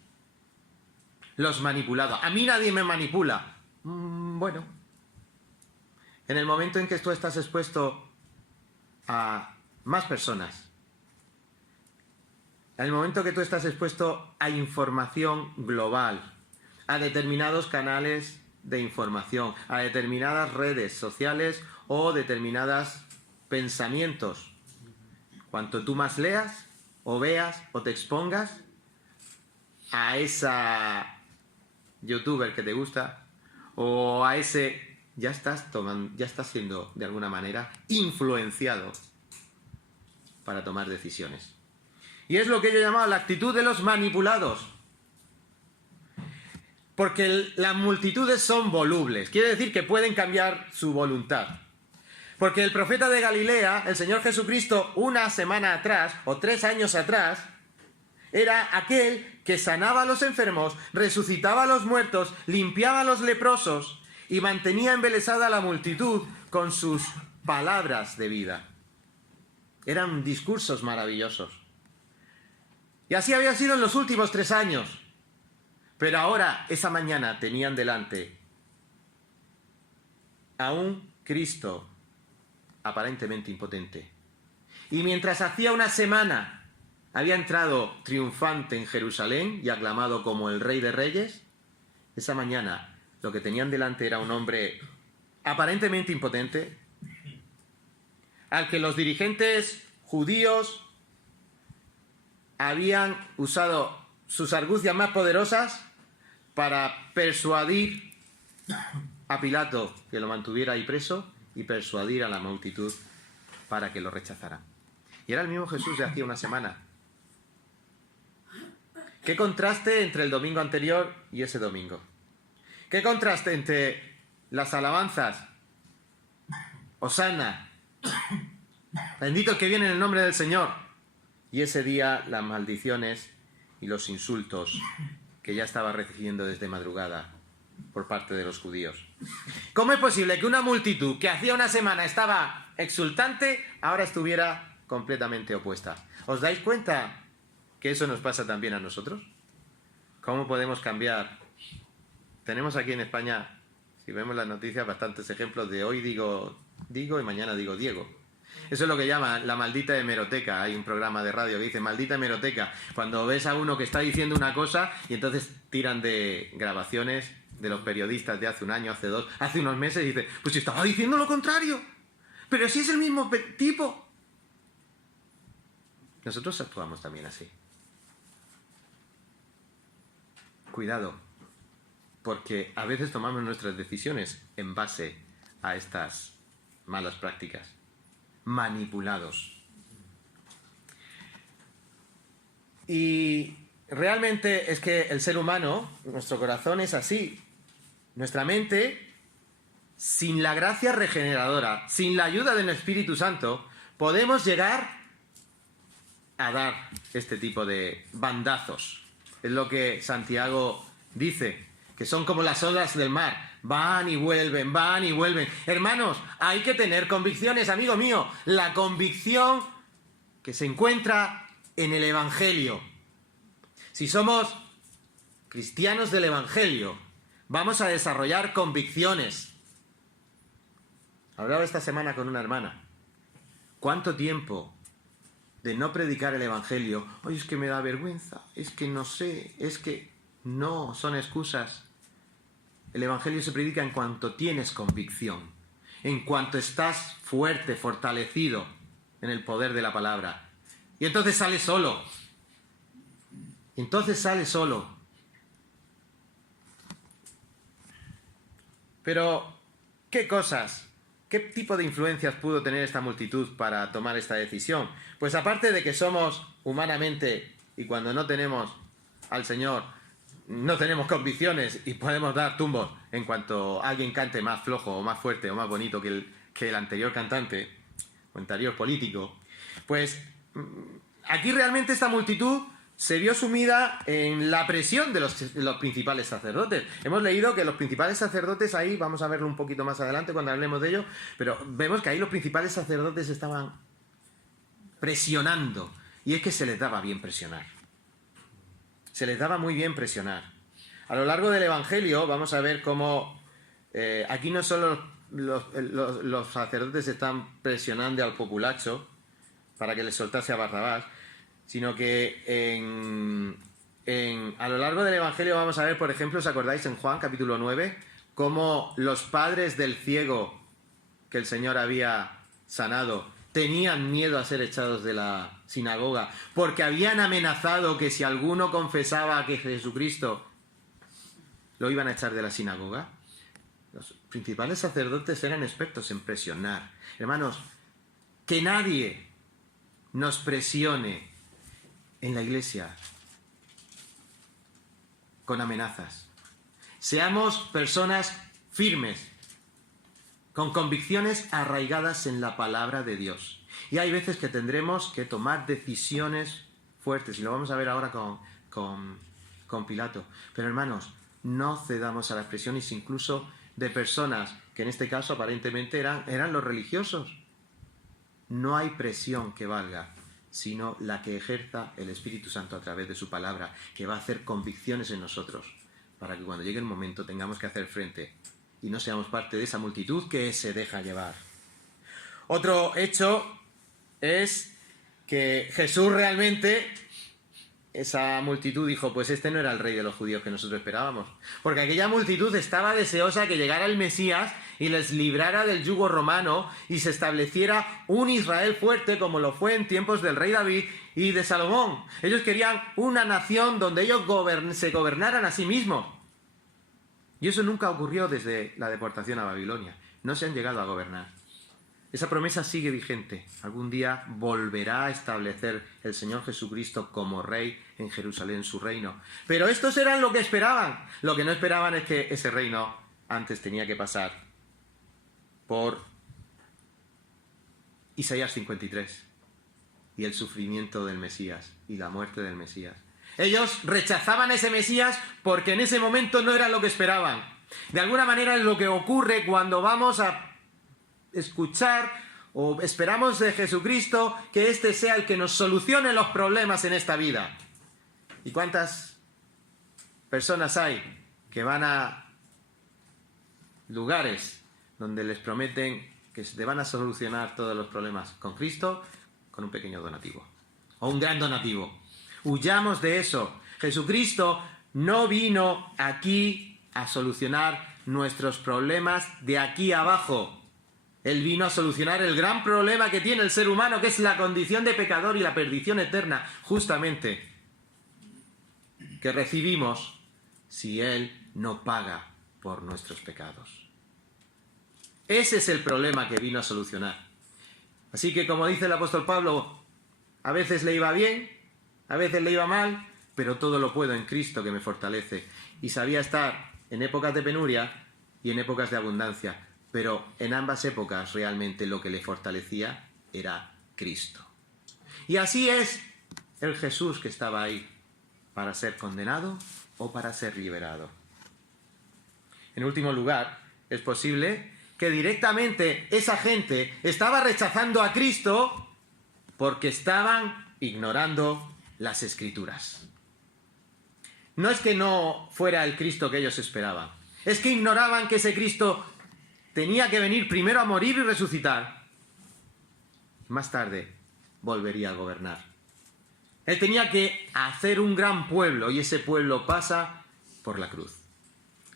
Los manipulados. A mí nadie me manipula. Bueno, en el momento en que tú estás expuesto a más personas, en el momento que tú estás expuesto a información global, a determinados canales de información, a determinadas redes sociales o determinados pensamientos, cuanto tú más leas o veas o te expongas a esa youtuber que te gusta o a ese, ya estás siendo de alguna manera influenciado para tomar decisiones. Y es lo que yo he llamado la actitud de los manipulados. Porque las multitudes son volubles, quiere decir que pueden cambiar su voluntad. Porque el profeta de Galilea, el Señor Jesucristo, una semana atrás o 3 años atrás, era aquel que sanaba a los enfermos, resucitaba a los muertos, limpiaba a los leprosos y mantenía embelesada a la multitud con sus palabras de vida. Eran discursos maravillosos. Y así había sido en los últimos 3 años. Pero ahora, esa mañana, tenían delante a un Cristo aparentemente impotente. Y mientras hacía una semana había entrado triunfante en Jerusalén y aclamado como el Rey de Reyes, esa mañana lo que tenían delante era un hombre aparentemente impotente, al que los dirigentes judíos habían usado sus argucias más poderosas para persuadir a Pilato que lo mantuviera ahí preso y persuadir a la multitud para que lo rechazara. Y era el mismo Jesús de hacía una semana. ¿Qué contraste entre el domingo anterior y ese domingo? ¿Qué contraste entre las alabanzas? Hosana, bendito el que viene en el nombre del Señor. Y ese día las maldiciones y los insultos que ya estaba recibiendo desde madrugada por parte de los judíos. ¿Cómo es posible que una multitud que hacía una semana estaba exultante, ahora estuviera completamente opuesta? ¿Os dais cuenta que eso nos pasa también a nosotros? ¿Cómo podemos cambiar? Tenemos aquí en España, si vemos las noticias, bastantes ejemplos de hoy digo y mañana digo Diego. Eso es lo que llaman la maldita hemeroteca. Hay un programa de radio que dice maldita hemeroteca. Cuando ves a uno que está diciendo una cosa y entonces tiran de grabaciones de los periodistas de hace un año, hace 2, hace unos meses y dicen, pues estaba diciendo lo contrario. Pero si es el mismo tipo. Nosotros actuamos también así. Cuidado, porque a veces tomamos nuestras decisiones en base a estas malas prácticas. Manipulados. Y realmente es que el ser humano, nuestro corazón es así. Nuestra mente, sin la gracia regeneradora, sin la ayuda del Espíritu Santo, podemos llegar a dar este tipo de bandazos. Es lo que Santiago dice, que son como las olas del mar. Van y vuelven, van y vuelven. Hermanos, hay que tener convicciones, amigo mío. La convicción que se encuentra en el Evangelio. Si somos cristianos del Evangelio, vamos a desarrollar convicciones. Hablaba esta semana con una hermana. ¿Cuánto tiempo de no predicar el Evangelio? Oye, es que me da vergüenza, es que no sé, es que no, son excusas. El Evangelio se predica en cuanto tienes convicción, en cuanto estás fuerte, fortalecido en el poder de la palabra. Y entonces sale solo. Pero, ¿qué cosas? ¿Qué tipo de influencias pudo tener esta multitud para tomar esta decisión? Pues aparte de que somos humanamente, y cuando no tenemos al Señor, no tenemos convicciones y podemos dar tumbos en cuanto alguien cante más flojo o más fuerte o más bonito que el anterior cantante o anterior político. Pues aquí realmente esta multitud se vio sumida en la presión de los principales sacerdotes. Hemos leído que los principales sacerdotes ahí, vamos a verlo un poquito más adelante cuando hablemos de ello, pero vemos que ahí los principales sacerdotes estaban presionando. Y es que se les daba bien presionar. Se les daba muy bien presionar. A lo largo del Evangelio vamos a ver cómo aquí no solo los sacerdotes están presionando al populacho para que les soltase a Barrabás, sino que a lo largo del Evangelio vamos a ver, por ejemplo, ¿os acordáis en Juan capítulo 9? Cómo los padres del ciego que el Señor había sanado tenían miedo a ser echados de la sinagoga, porque habían amenazado que si alguno confesaba que Jesucristo, lo iban a echar de la sinagoga. Los principales sacerdotes eran expertos en presionar. Hermanos, que nadie nos presione en la iglesia con amenazas. Seamos personas firmes, con convicciones arraigadas en la palabra de Dios. Y hay veces que tendremos que tomar decisiones fuertes, y lo vamos a ver ahora con Pilato. Pero hermanos, no cedamos a las presiones incluso de personas que en este caso aparentemente eran los religiosos. No hay presión que valga, sino la que ejerza el Espíritu Santo a través de su palabra, que va a hacer convicciones en nosotros, para que cuando llegue el momento tengamos que hacer frente y no seamos parte de esa multitud que se deja llevar. Otro hecho es que Jesús realmente, esa multitud dijo, pues este no era el rey de los judíos que nosotros esperábamos, porque aquella multitud estaba deseosa que llegara el Mesías y les librara del yugo romano y se estableciera un Israel fuerte como lo fue en tiempos del rey David y de Salomón. Ellos querían una nación donde ellos se gobernaran a sí mismos. Y eso nunca ocurrió desde la deportación a Babilonia. No se han llegado a gobernar. Esa promesa sigue vigente. Algún día volverá a establecer el Señor Jesucristo como Rey en Jerusalén, su reino. Pero estos eran lo que esperaban. Lo que no esperaban es que ese reino antes tenía que pasar por Isaías 53 y el sufrimiento del Mesías y la muerte del Mesías. Ellos rechazaban a ese Mesías porque en ese momento no era lo que esperaban. De alguna manera es lo que ocurre cuando vamos a escuchar o esperamos de Jesucristo que éste sea el que nos solucione los problemas en esta vida. ¿Y cuántas personas hay que van a lugares donde les prometen que te van a solucionar todos los problemas con Cristo con un pequeño donativo o un gran donativo? Huyamos de eso. Jesucristo no vino aquí a solucionar nuestros problemas de aquí abajo. Él vino a solucionar el gran problema que tiene el ser humano, que es la condición de pecador y la perdición eterna, justamente, que recibimos si Él no paga por nuestros pecados. Ese es el problema que vino a solucionar. Así que, como dice el apóstol Pablo, a veces le iba bien, a veces le iba mal, pero todo lo puedo en Cristo que me fortalece. Y sabía estar en épocas de penuria y en épocas de abundancia. Pero en ambas épocas realmente lo que le fortalecía era Cristo. Y así es el Jesús que estaba ahí, para ser condenado o para ser liberado. En último lugar, es posible que directamente esa gente estaba rechazando a Cristo porque estaban ignorando las Escrituras. No es que no fuera el Cristo que ellos esperaban, es que ignoraban que ese Cristo tenía que venir primero a morir y resucitar. Más tarde volvería a gobernar. Él tenía que hacer un gran pueblo y ese pueblo pasa por la cruz,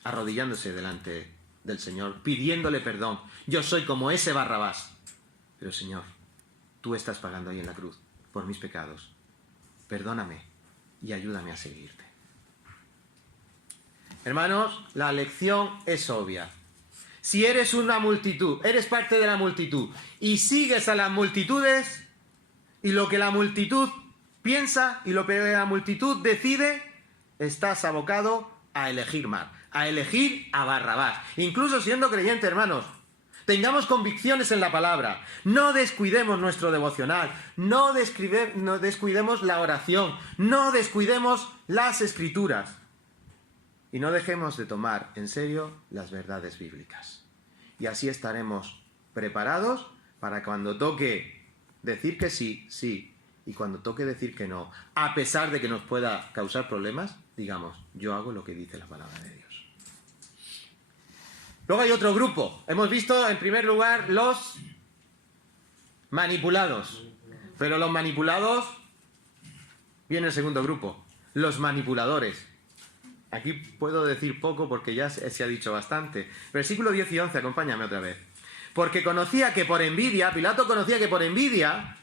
arrodillándose delante del Señor, pidiéndole perdón. Yo soy como ese Barrabás, pero Señor, tú estás pagando ahí en la cruz por mis pecados. Perdóname y ayúdame a seguirte. Hermanos, la lección es obvia. Si eres una multitud, eres parte de la multitud y sigues a las multitudes y lo que la multitud piensa y lo que la multitud decide, estás abocado a elegir mal, a elegir a Barrabás. Incluso siendo creyente, hermanos, Tengamos convicciones en la palabra. No descuidemos nuestro devocional. No descuidemos la oración. No descuidemos las escrituras. Y no dejemos de tomar en serio las verdades bíblicas. Y así estaremos preparados para cuando toque decir que sí, sí, y cuando toque decir que no, a pesar de que nos pueda causar problemas, digamos, yo hago lo que dice la palabra de Dios. Luego hay otro grupo. Hemos visto, en primer lugar, los manipulados. Pero los manipulados, viene el segundo grupo, los manipuladores. Aquí puedo decir poco porque ya se ha dicho bastante. Versículo 10 y 11, acompáñame otra vez. Porque conocía que por envidia, Pilato conocía que por envidia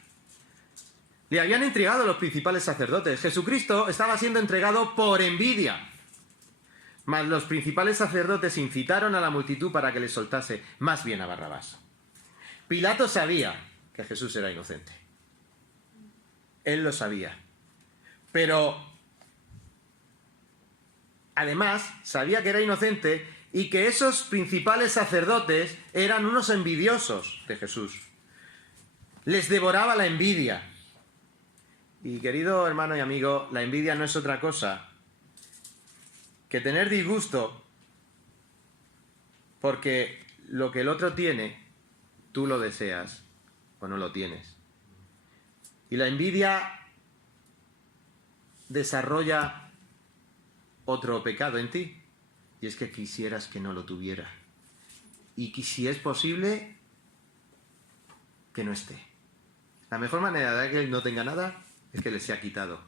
le habían entregado los principales sacerdotes. Jesucristo estaba siendo entregado por envidia. Mas los principales sacerdotes incitaron a la multitud para que le soltase, más bien a Barrabás. Pilato sabía que Jesús era inocente. Él lo sabía. Pero además sabía que era inocente y que esos principales sacerdotes eran unos envidiosos de Jesús. Les devoraba la envidia. Y querido hermano y amigo, la envidia no es otra cosa que tener disgusto porque lo que el otro tiene, tú lo deseas o no lo tienes. Y la envidia desarrolla otro pecado en ti, y es que quisieras que no lo tuviera. Y que si es posible, que no esté. La mejor manera de que él no tenga nada es que le sea quitado.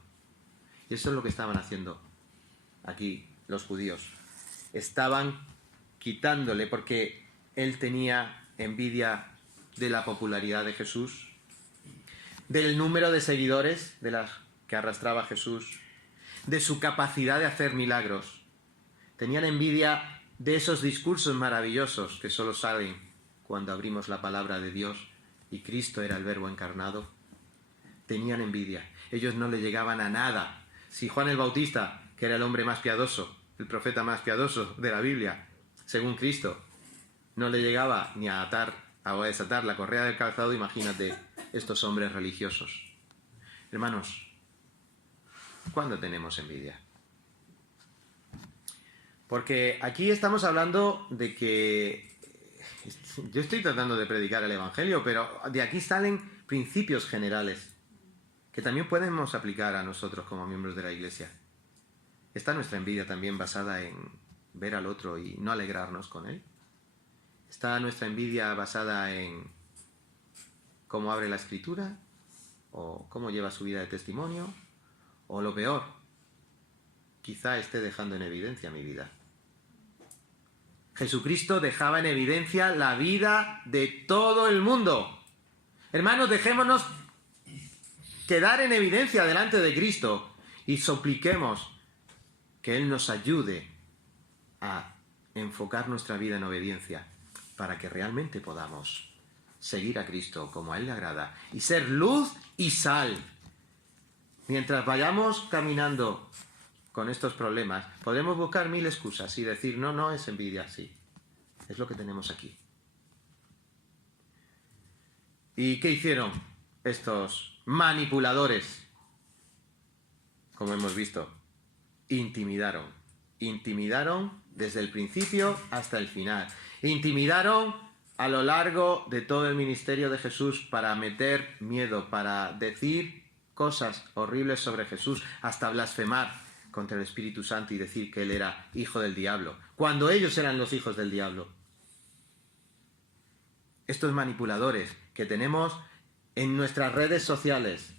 Y eso es lo que estaban haciendo aquí los judíos. Estaban quitándole porque él tenía envidia de la popularidad de Jesús, del número de seguidores de las que arrastraba Jesús, de su capacidad de hacer milagros. Tenían envidia de esos discursos maravillosos que solo salen cuando abrimos la palabra de Dios y Cristo era el Verbo encarnado. Tenían envidia. Ellos no le llegaban a nada. Si Juan el Bautista, que era el hombre más piadoso, el profeta más piadoso de la Biblia, según Cristo, no le llegaba ni a atar o a desatar la correa del calzado, imagínate estos hombres religiosos. Hermanos, ¿cuándo tenemos envidia? Porque aquí estamos hablando de que yo estoy tratando de predicar el Evangelio, pero de aquí salen principios generales que también podemos aplicar a nosotros como miembros de la Iglesia. ¿Está nuestra envidia también basada en ver al otro y no alegrarnos con él? ¿Está nuestra envidia basada en cómo abre la Escritura? ¿O cómo lleva su vida de testimonio? O lo peor, quizá esté dejando en evidencia mi vida. Jesucristo dejaba en evidencia la vida de todo el mundo. Hermanos, dejémonos quedar en evidencia delante de Cristo y supliquemos que Él nos ayude a enfocar nuestra vida en obediencia para que realmente podamos seguir a Cristo como a Él le agrada y ser luz y sal. Mientras vayamos caminando con estos problemas, podemos buscar mil excusas y decir, no es envidia, sí. Es lo que tenemos aquí. ¿Y qué hicieron estos manipuladores? Como hemos visto, intimidaron. Intimidaron desde el principio hasta el final. Intimidaron a lo largo de todo el ministerio de Jesús para meter miedo, para decir cosas horribles sobre Jesús, hasta blasfemar contra el Espíritu Santo y decir que él era hijo del diablo, cuando ellos eran los hijos del diablo. Estos manipuladores que tenemos en nuestras redes sociales,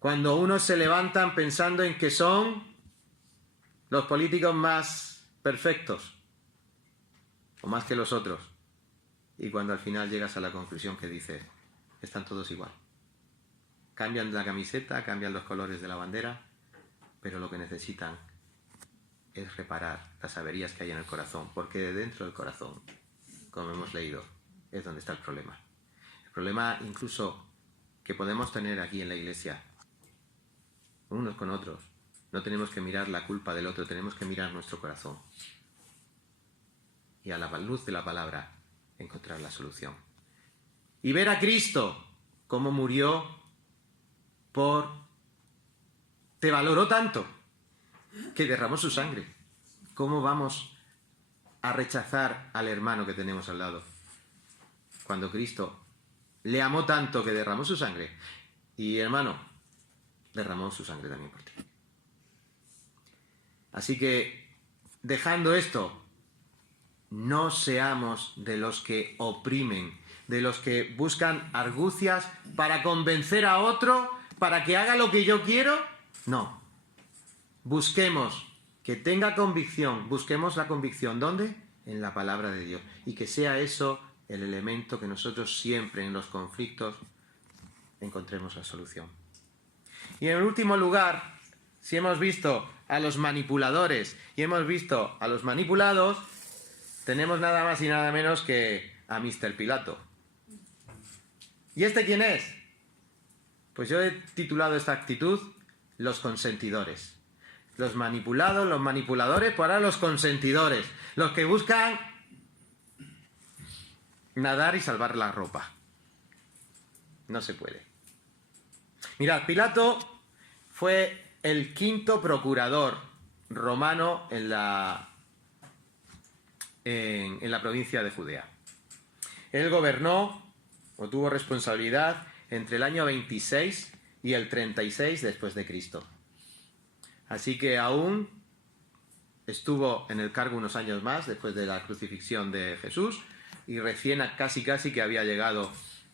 cuando unos se levantan pensando en que son los políticos más perfectos, o más que los otros, y cuando al final llegas a la conclusión que dices, están todos igual. Cambian la camiseta, cambian los colores de la bandera, pero lo que necesitan es reparar las averías que hay en el corazón, porque de dentro del corazón, como hemos leído, es donde está el problema. El problema incluso que podemos tener aquí en la iglesia, unos con otros. No tenemos que mirar la culpa del otro, tenemos que mirar nuestro corazón. Y a la luz de la palabra, encontrar la solución. Y ver a Cristo cómo murió te valoró tanto que derramó su sangre. ¿Cómo vamos a rechazar al hermano que tenemos al lado? Cuando Cristo le amó tanto que derramó su sangre. Y hermano, derramó su sangre también por ti. Así que, dejando esto, no seamos de los que oprimen, de los que buscan argucias para convencer a otro, para que haga lo que yo quiero. No. Busquemos que tenga convicción, busquemos la convicción. ¿Dónde? En la palabra de Dios. Y que sea eso el elemento que nosotros siempre en los conflictos encontremos la solución. Y en último lugar, si hemos visto a los manipuladores y hemos visto a los manipulados, tenemos nada más y nada menos que a Mr. Pilato. ¿Y este quién es? Pues yo he titulado esta actitud los consentidores. Los manipulados, los manipuladores, pues ahora los consentidores. Los que buscan nadar y salvar la ropa. No se puede. Mirad, Pilato fue el 5º procurador romano en la provincia de Judea. Él gobernó o tuvo responsabilidad entre el año 26 y el 36 después de Cristo. Así que aún estuvo en el cargo unos años más después de la crucifixión de Jesús y recién casi que había llegado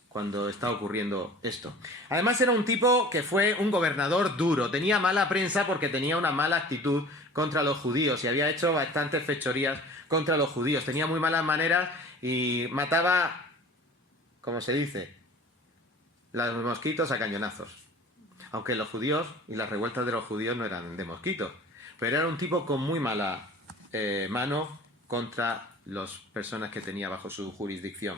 cuando está ocurriendo esto. Además era un tipo que fue un gobernador duro, tenía mala prensa porque tenía una mala actitud contra los judíos y había hecho bastantes fechorías contra los judíos, tenía muy malas maneras y mataba, como se dice, los mosquitos a cañonazos. Aunque los judíos y las revueltas de los judíos no eran de mosquitos, pero era un tipo con muy mala mano contra las personas que tenía bajo su jurisdicción.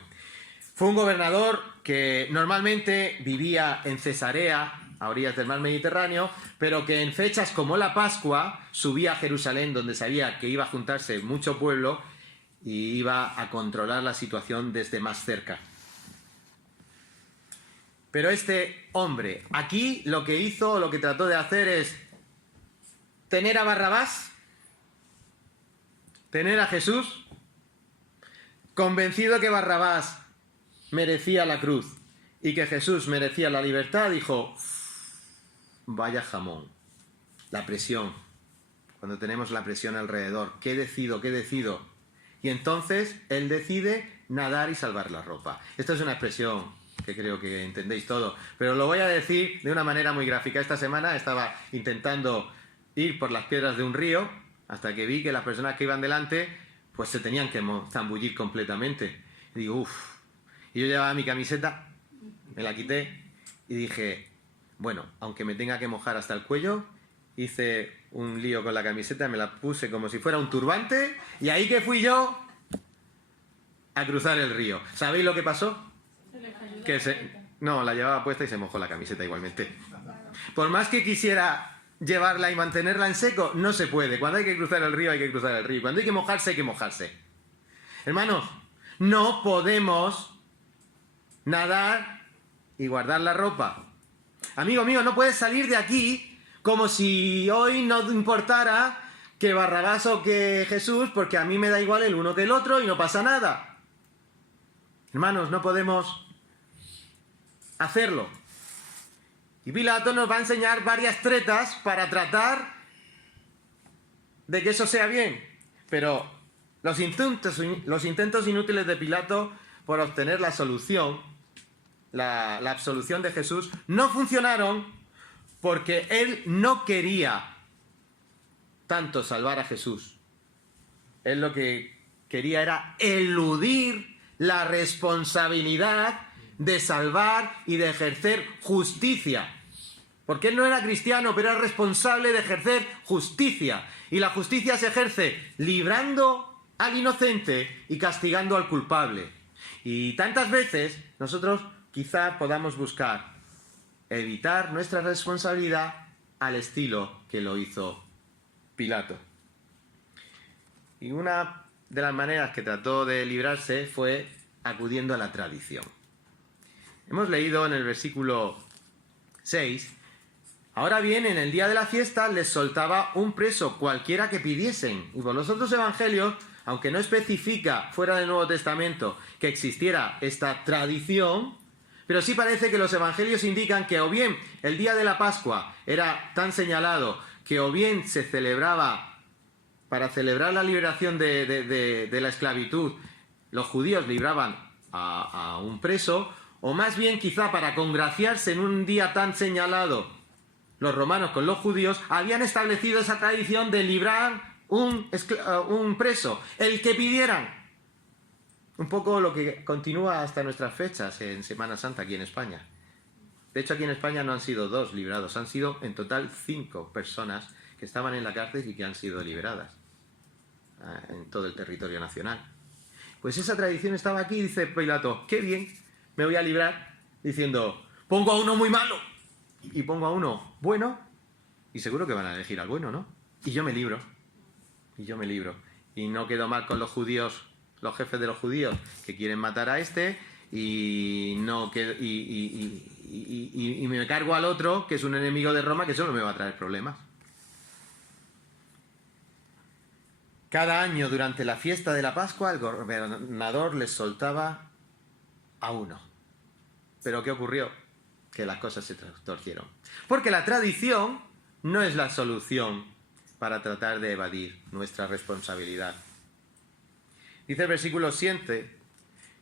Fue un gobernador que normalmente vivía en Cesarea, a orillas del mar Mediterráneo, pero que en fechas como la Pascua subía a Jerusalén, donde sabía que iba a juntarse mucho pueblo y iba a controlar la situación desde más cerca. Pero este hombre, aquí lo que hizo, lo que trató de hacer es tener a Barrabás, tener a Jesús, convencido que Barrabás merecía la cruz y que Jesús merecía la libertad, dijo, vaya jamón, la presión, cuando tenemos la presión alrededor, ¿qué decido? Y entonces él decide nadar y salvar la ropa. Esto es una expresión que creo que entendéis todo, pero lo voy a decir de una manera muy gráfica. Esta semana estaba intentando ir por las piedras de un río hasta que vi que las personas que iban delante pues se tenían que zambullir completamente. Y digo, uff. Y yo llevaba mi camiseta, me la quité y dije, bueno, aunque me tenga que mojar hasta el cuello, hice un lío con la camiseta, me la puse como si fuera un turbante y ahí que fui yo a cruzar el río. ¿Sabéis lo que pasó? No, la llevaba puesta y se mojó la camiseta igualmente. Por más que quisiera llevarla y mantenerla en seco, no se puede. Cuando hay que cruzar el río, hay que cruzar el río. Cuando hay que mojarse, hay que mojarse. Hermanos, no podemos nadar y guardar la ropa. Amigo mío, no puedes salir de aquí como si hoy no importara que Barrabás o que Jesús, porque a mí me da igual el uno que el otro y no pasa nada. Hermanos, no podemos hacerlo. Y Pilato nos va a enseñar varias tretas para tratar de que eso sea bien. Pero los intentos inútiles de Pilato por obtener la solución, la absolución de Jesús, no funcionaron porque él no quería tanto salvar a Jesús. Él lo que quería era eludir la responsabilidad de salvar y de ejercer justicia. Porque él no era cristiano, pero era responsable de ejercer justicia. Y la justicia se ejerce librando al inocente y castigando al culpable. Y tantas veces nosotros quizá podamos buscar evitar nuestra responsabilidad al estilo que lo hizo Pilato. Y una de las maneras que trató de librarse fue acudiendo a la tradición. Hemos leído en el versículo 6: ahora bien, en el día de la fiesta les soltaba un preso, cualquiera que pidiesen. Y por los otros evangelios, aunque no especifica fuera del Nuevo Testamento que existiera esta tradición, pero sí parece que los evangelios indican que o bien el día de la Pascua era tan señalado que o bien se celebraba para celebrar la liberación de la esclavitud, los judíos libraban a un preso, o más bien quizá para congraciarse en un día tan señalado los romanos con los judíos, habían establecido esa tradición de librar un preso, el que pidieran. Un poco lo que continúa hasta nuestras fechas en Semana Santa aquí en España. De hecho, aquí en España no han sido 2 librados, han sido en total 5 personas que estaban en la cárcel y que han sido liberadas en todo el territorio nacional. Pues esa tradición estaba aquí, dice Pilato: qué bien, me voy a librar, diciendo, pongo a uno muy malo y pongo a uno bueno, y seguro que van a elegir al bueno, ¿no? Y yo me libro, y no quedo mal con los judíos, los jefes de los judíos que quieren matar a este, y me cargo al otro, que es un enemigo de Roma, que solo me va a traer problemas. Cada año durante la fiesta de la Pascua el gobernador les soltaba a uno. ¿Pero qué ocurrió? Que las cosas se torcieron. Porque la tradición no es la solución para tratar de evadir nuestra responsabilidad. Dice el versículo 7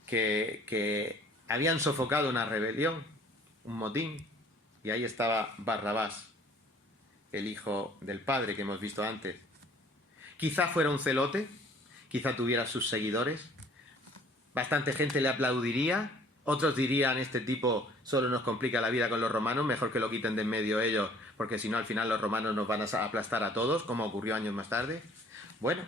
que habían sofocado una rebelión, un motín, y ahí estaba Barrabás, el hijo del padre que hemos visto antes. Quizá fuera un celote, quizá tuviera sus seguidores, bastante gente le aplaudiría, otros dirían: este tipo solo nos complica la vida con los romanos, mejor que lo quiten de en medio ellos, porque si no al final los romanos nos van a aplastar a todos, como ocurrió años más tarde. Bueno,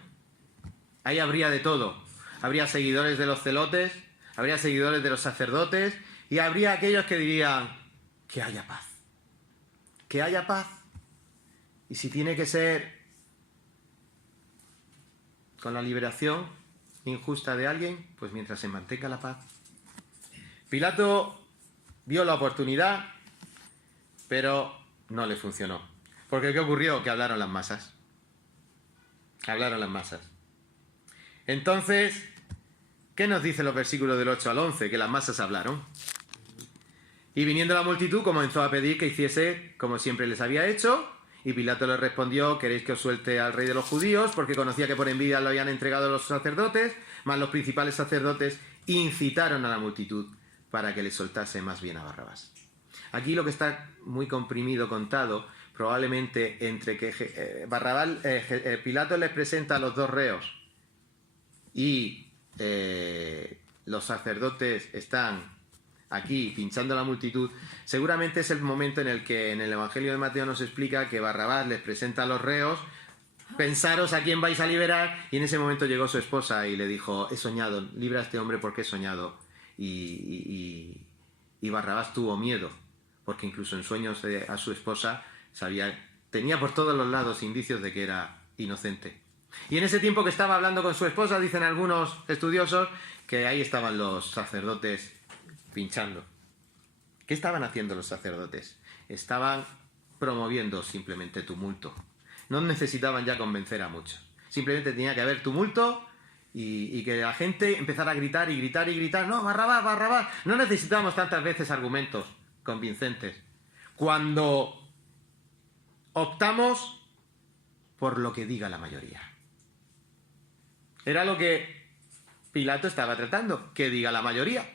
ahí habría de todo. Habría seguidores de los celotes, habría seguidores de los sacerdotes, y habría aquellos que dirían: que haya paz. Que haya paz. Y si tiene que ser con la liberación injusta de alguien, pues mientras se mantenga la paz. Pilato vio la oportunidad, pero no le funcionó. Porque ¿qué ocurrió? Que hablaron las masas. Hablaron las masas. Entonces, ¿qué nos dicen los versículos del 8 al 11? Que las masas hablaron. Y viniendo la multitud comenzó a pedir que hiciese como siempre les había hecho. Y Pilato le respondió: ¿queréis que os suelte al rey de los judíos? Porque conocía que por envidia lo habían entregado a los sacerdotes. Mas los principales sacerdotes incitaron a la multitud para que le soltase más bien a Barrabás. Aquí lo que está muy comprimido contado, probablemente entre que Pilato les presenta a los 2 reos y los sacerdotes están aquí pinchando a la multitud, seguramente es el momento en el que en el Evangelio de Mateo nos explica que Barrabás les presenta a los reos: pensaros a quién vais a liberar, y en ese momento llegó su esposa y le dijo: he soñado, libra a este hombre porque he soñado. Y Barrabás tuvo miedo, porque incluso en sueños a su esposa tenía por todos los lados indicios de que era inocente. Y en ese tiempo que estaba hablando con su esposa, dicen algunos estudiosos que ahí estaban los sacerdotes pinchando. ¿Qué estaban haciendo los sacerdotes? Estaban promoviendo simplemente tumulto. No necesitaban ya convencer a muchos. Simplemente tenía que haber tumulto y que la gente empezara a gritar y gritar y gritar: no, Barrabás, Barrabás. No necesitamos tantas veces argumentos convincentes. Cuando optamos por lo que diga la mayoría. Era lo que Pilato estaba tratando, que diga la mayoría.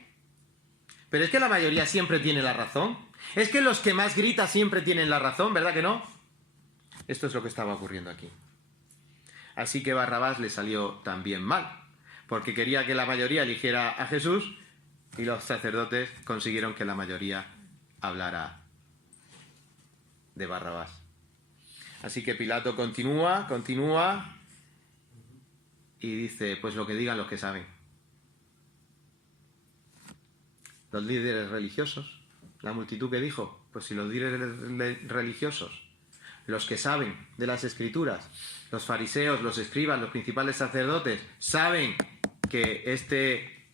Pero es que la mayoría siempre tiene la razón. Es que los que más gritan siempre tienen la razón, ¿verdad que no? Esto es lo que estaba ocurriendo aquí. Así que Barrabás le salió también mal, porque quería que la mayoría eligiera a Jesús, y los sacerdotes consiguieron que la mayoría hablara de Barrabás. Así que Pilato continúa y dice: pues lo que digan los que saben. Los líderes religiosos, la multitud que dijo: pues si los líderes religiosos, los que saben de las escrituras, los fariseos, los escribas, los principales sacerdotes, saben que este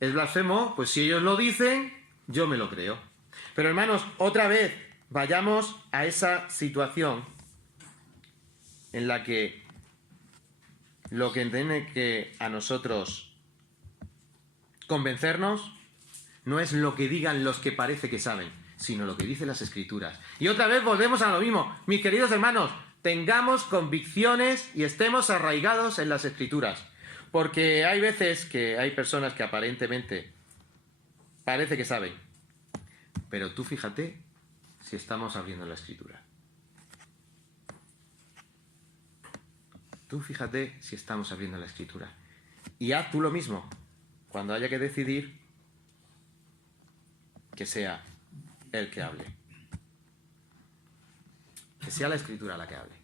¿Es blasfemo? Pues si ellos lo dicen, yo me lo creo. Pero hermanos, otra vez, vayamos a esa situación en la que lo que tiene que a nosotros convencernos no es lo que digan los que parece que saben, sino lo que dicen las Escrituras. Y otra vez volvemos a lo mismo. Mis queridos hermanos, tengamos convicciones y estemos arraigados en las Escrituras. Porque hay veces que hay personas que aparentemente parece que saben. Pero tú fíjate si estamos abriendo la Escritura. Tú fíjate si estamos abriendo la Escritura. Y haz tú lo mismo. Cuando haya que decidir, que sea el que hable. Que sea la Escritura la que hable.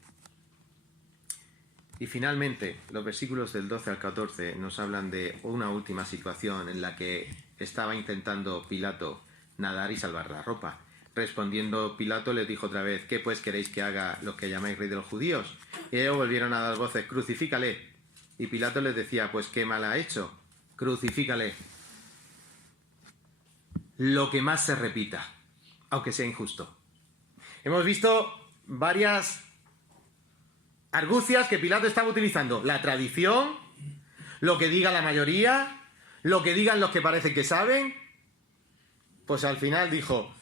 Y finalmente, los versículos del 12 al 14 nos hablan de una última situación en la que estaba intentando Pilato nadar y salvar la ropa. Respondiendo Pilato les dijo otra vez: ¿qué pues queréis que haga los que llamáis rey de los judíos? Y ellos volvieron a dar voces: crucifícale. Y Pilato les decía: pues qué mal ha hecho, crucifícale. Lo que más se repita, aunque sea injusto. Hemos visto varias argucias que Pilato estaba utilizando: la tradición, lo que diga la mayoría, lo que digan los que parecen que saben. Pues al final dijo: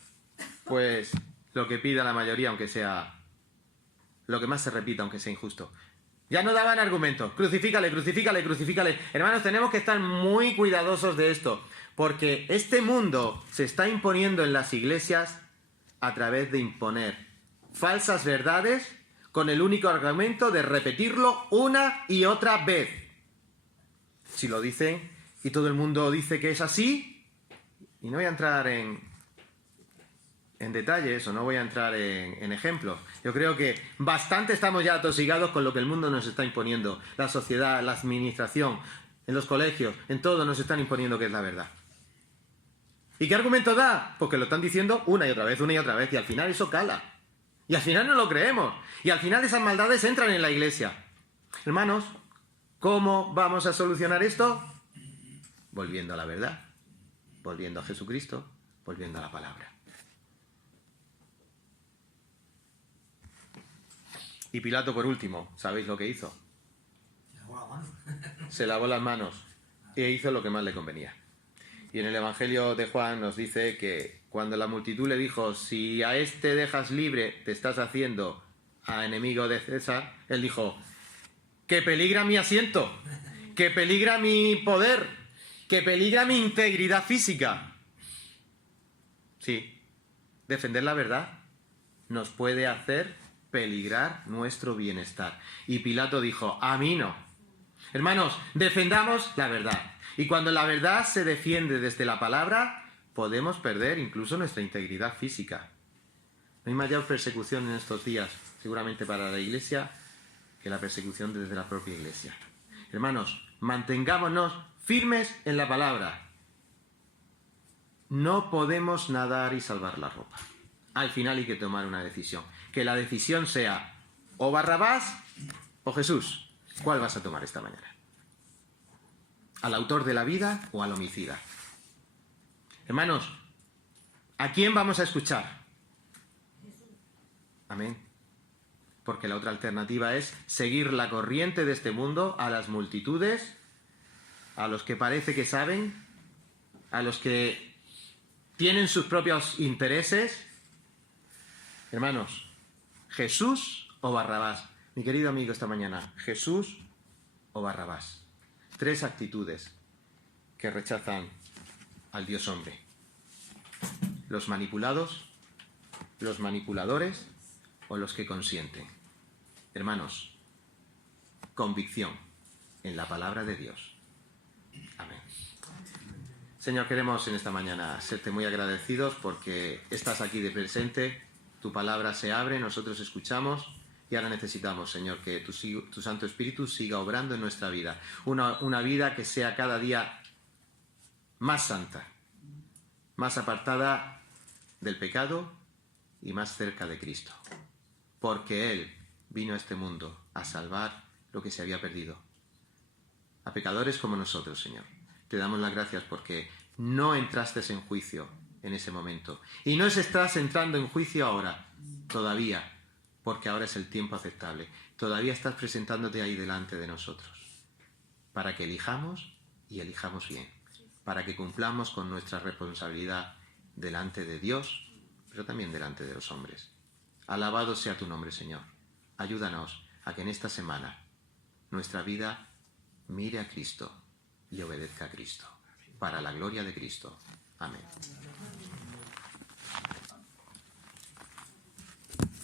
pues lo que pida la mayoría, aunque sea lo que más se repita, aunque sea injusto. Ya no daban argumentos: crucifícale, crucifícale, crucifícale. Hermanos, tenemos que estar muy cuidadosos de esto, porque este mundo se está imponiendo en las iglesias a través de imponer falsas verdades con el único argumento de repetirlo una y otra vez. Si lo dicen y todo el mundo dice que es así, y no voy a entrar en detalles o no voy a entrar en ejemplos. Yo creo que bastante estamos ya atosigados con lo que el mundo nos está imponiendo. La sociedad, la administración, en los colegios, en todo nos están imponiendo que es la verdad. ¿Y qué argumento da? Porque lo están diciendo una y otra vez, y al final eso cala. Y al final no lo creemos. Y al final esas maldades entran en la iglesia. Hermanos, ¿cómo vamos a solucionar esto? Volviendo a la verdad, volviendo a Jesucristo, volviendo a la palabra. Y Pilato, por último, ¿sabéis lo que hizo? Se lavó las manos e hizo lo que más le convenía. Y en el Evangelio de Juan nos dice que cuando la multitud le dijo: si a este dejas libre, te estás haciendo a enemigo de César, él dijo: que peligra mi asiento, que peligra mi poder, que peligra mi integridad física. Sí, defender la verdad nos puede hacer peligrar nuestro bienestar. Y Pilato dijo: a mí no. Hermanos, defendamos la verdad. Y cuando la verdad se defiende desde la palabra, podemos perder incluso nuestra integridad física. No hay mayor persecución en estos días, seguramente para la iglesia, que la persecución desde la propia iglesia. Hermanos, mantengámonos firmes en la palabra. No podemos nadar y salvar la ropa. Al final hay que tomar una decisión. Que la decisión sea o Barrabás o Jesús. ¿Cuál vas a tomar esta mañana? ¿Al autor de la vida o al homicida? Hermanos, ¿a quién vamos a escuchar? Amén. Porque la otra alternativa es seguir la corriente de este mundo a las multitudes, a los que parece que saben, a los que tienen sus propios intereses. Hermanos, ¿Jesús o Barrabás? Mi querido amigo, esta mañana, ¿Jesús o Barrabás? 3 actitudes que rechazan al Dios hombre: los manipulados, los manipuladores o los que consienten. Hermanos, convicción en la palabra de Dios. Amén. Señor, queremos en esta mañana serte muy agradecidos porque estás aquí de presente, tu palabra se abre, nosotros escuchamos. Y ahora necesitamos, Señor, que tu Santo Espíritu siga obrando en nuestra vida. Una vida que sea cada día más santa, más apartada del pecado y más cerca de Cristo. Porque Él vino a este mundo a salvar lo que se había perdido. A pecadores como nosotros, Señor. te damos las gracias porque no entraste en juicio en ese momento. Y no estás entrando en juicio ahora, todavía, porque ahora es el tiempo aceptable. Todavía estás presentándote ahí delante de nosotros, para que elijamos y elijamos bien, para que cumplamos con nuestra responsabilidad delante de Dios, pero también delante de los hombres. Alabado sea tu nombre, Señor. Ayúdanos a que en esta semana nuestra vida mire a Cristo y obedezca a Cristo, para la gloria de Cristo. Amén.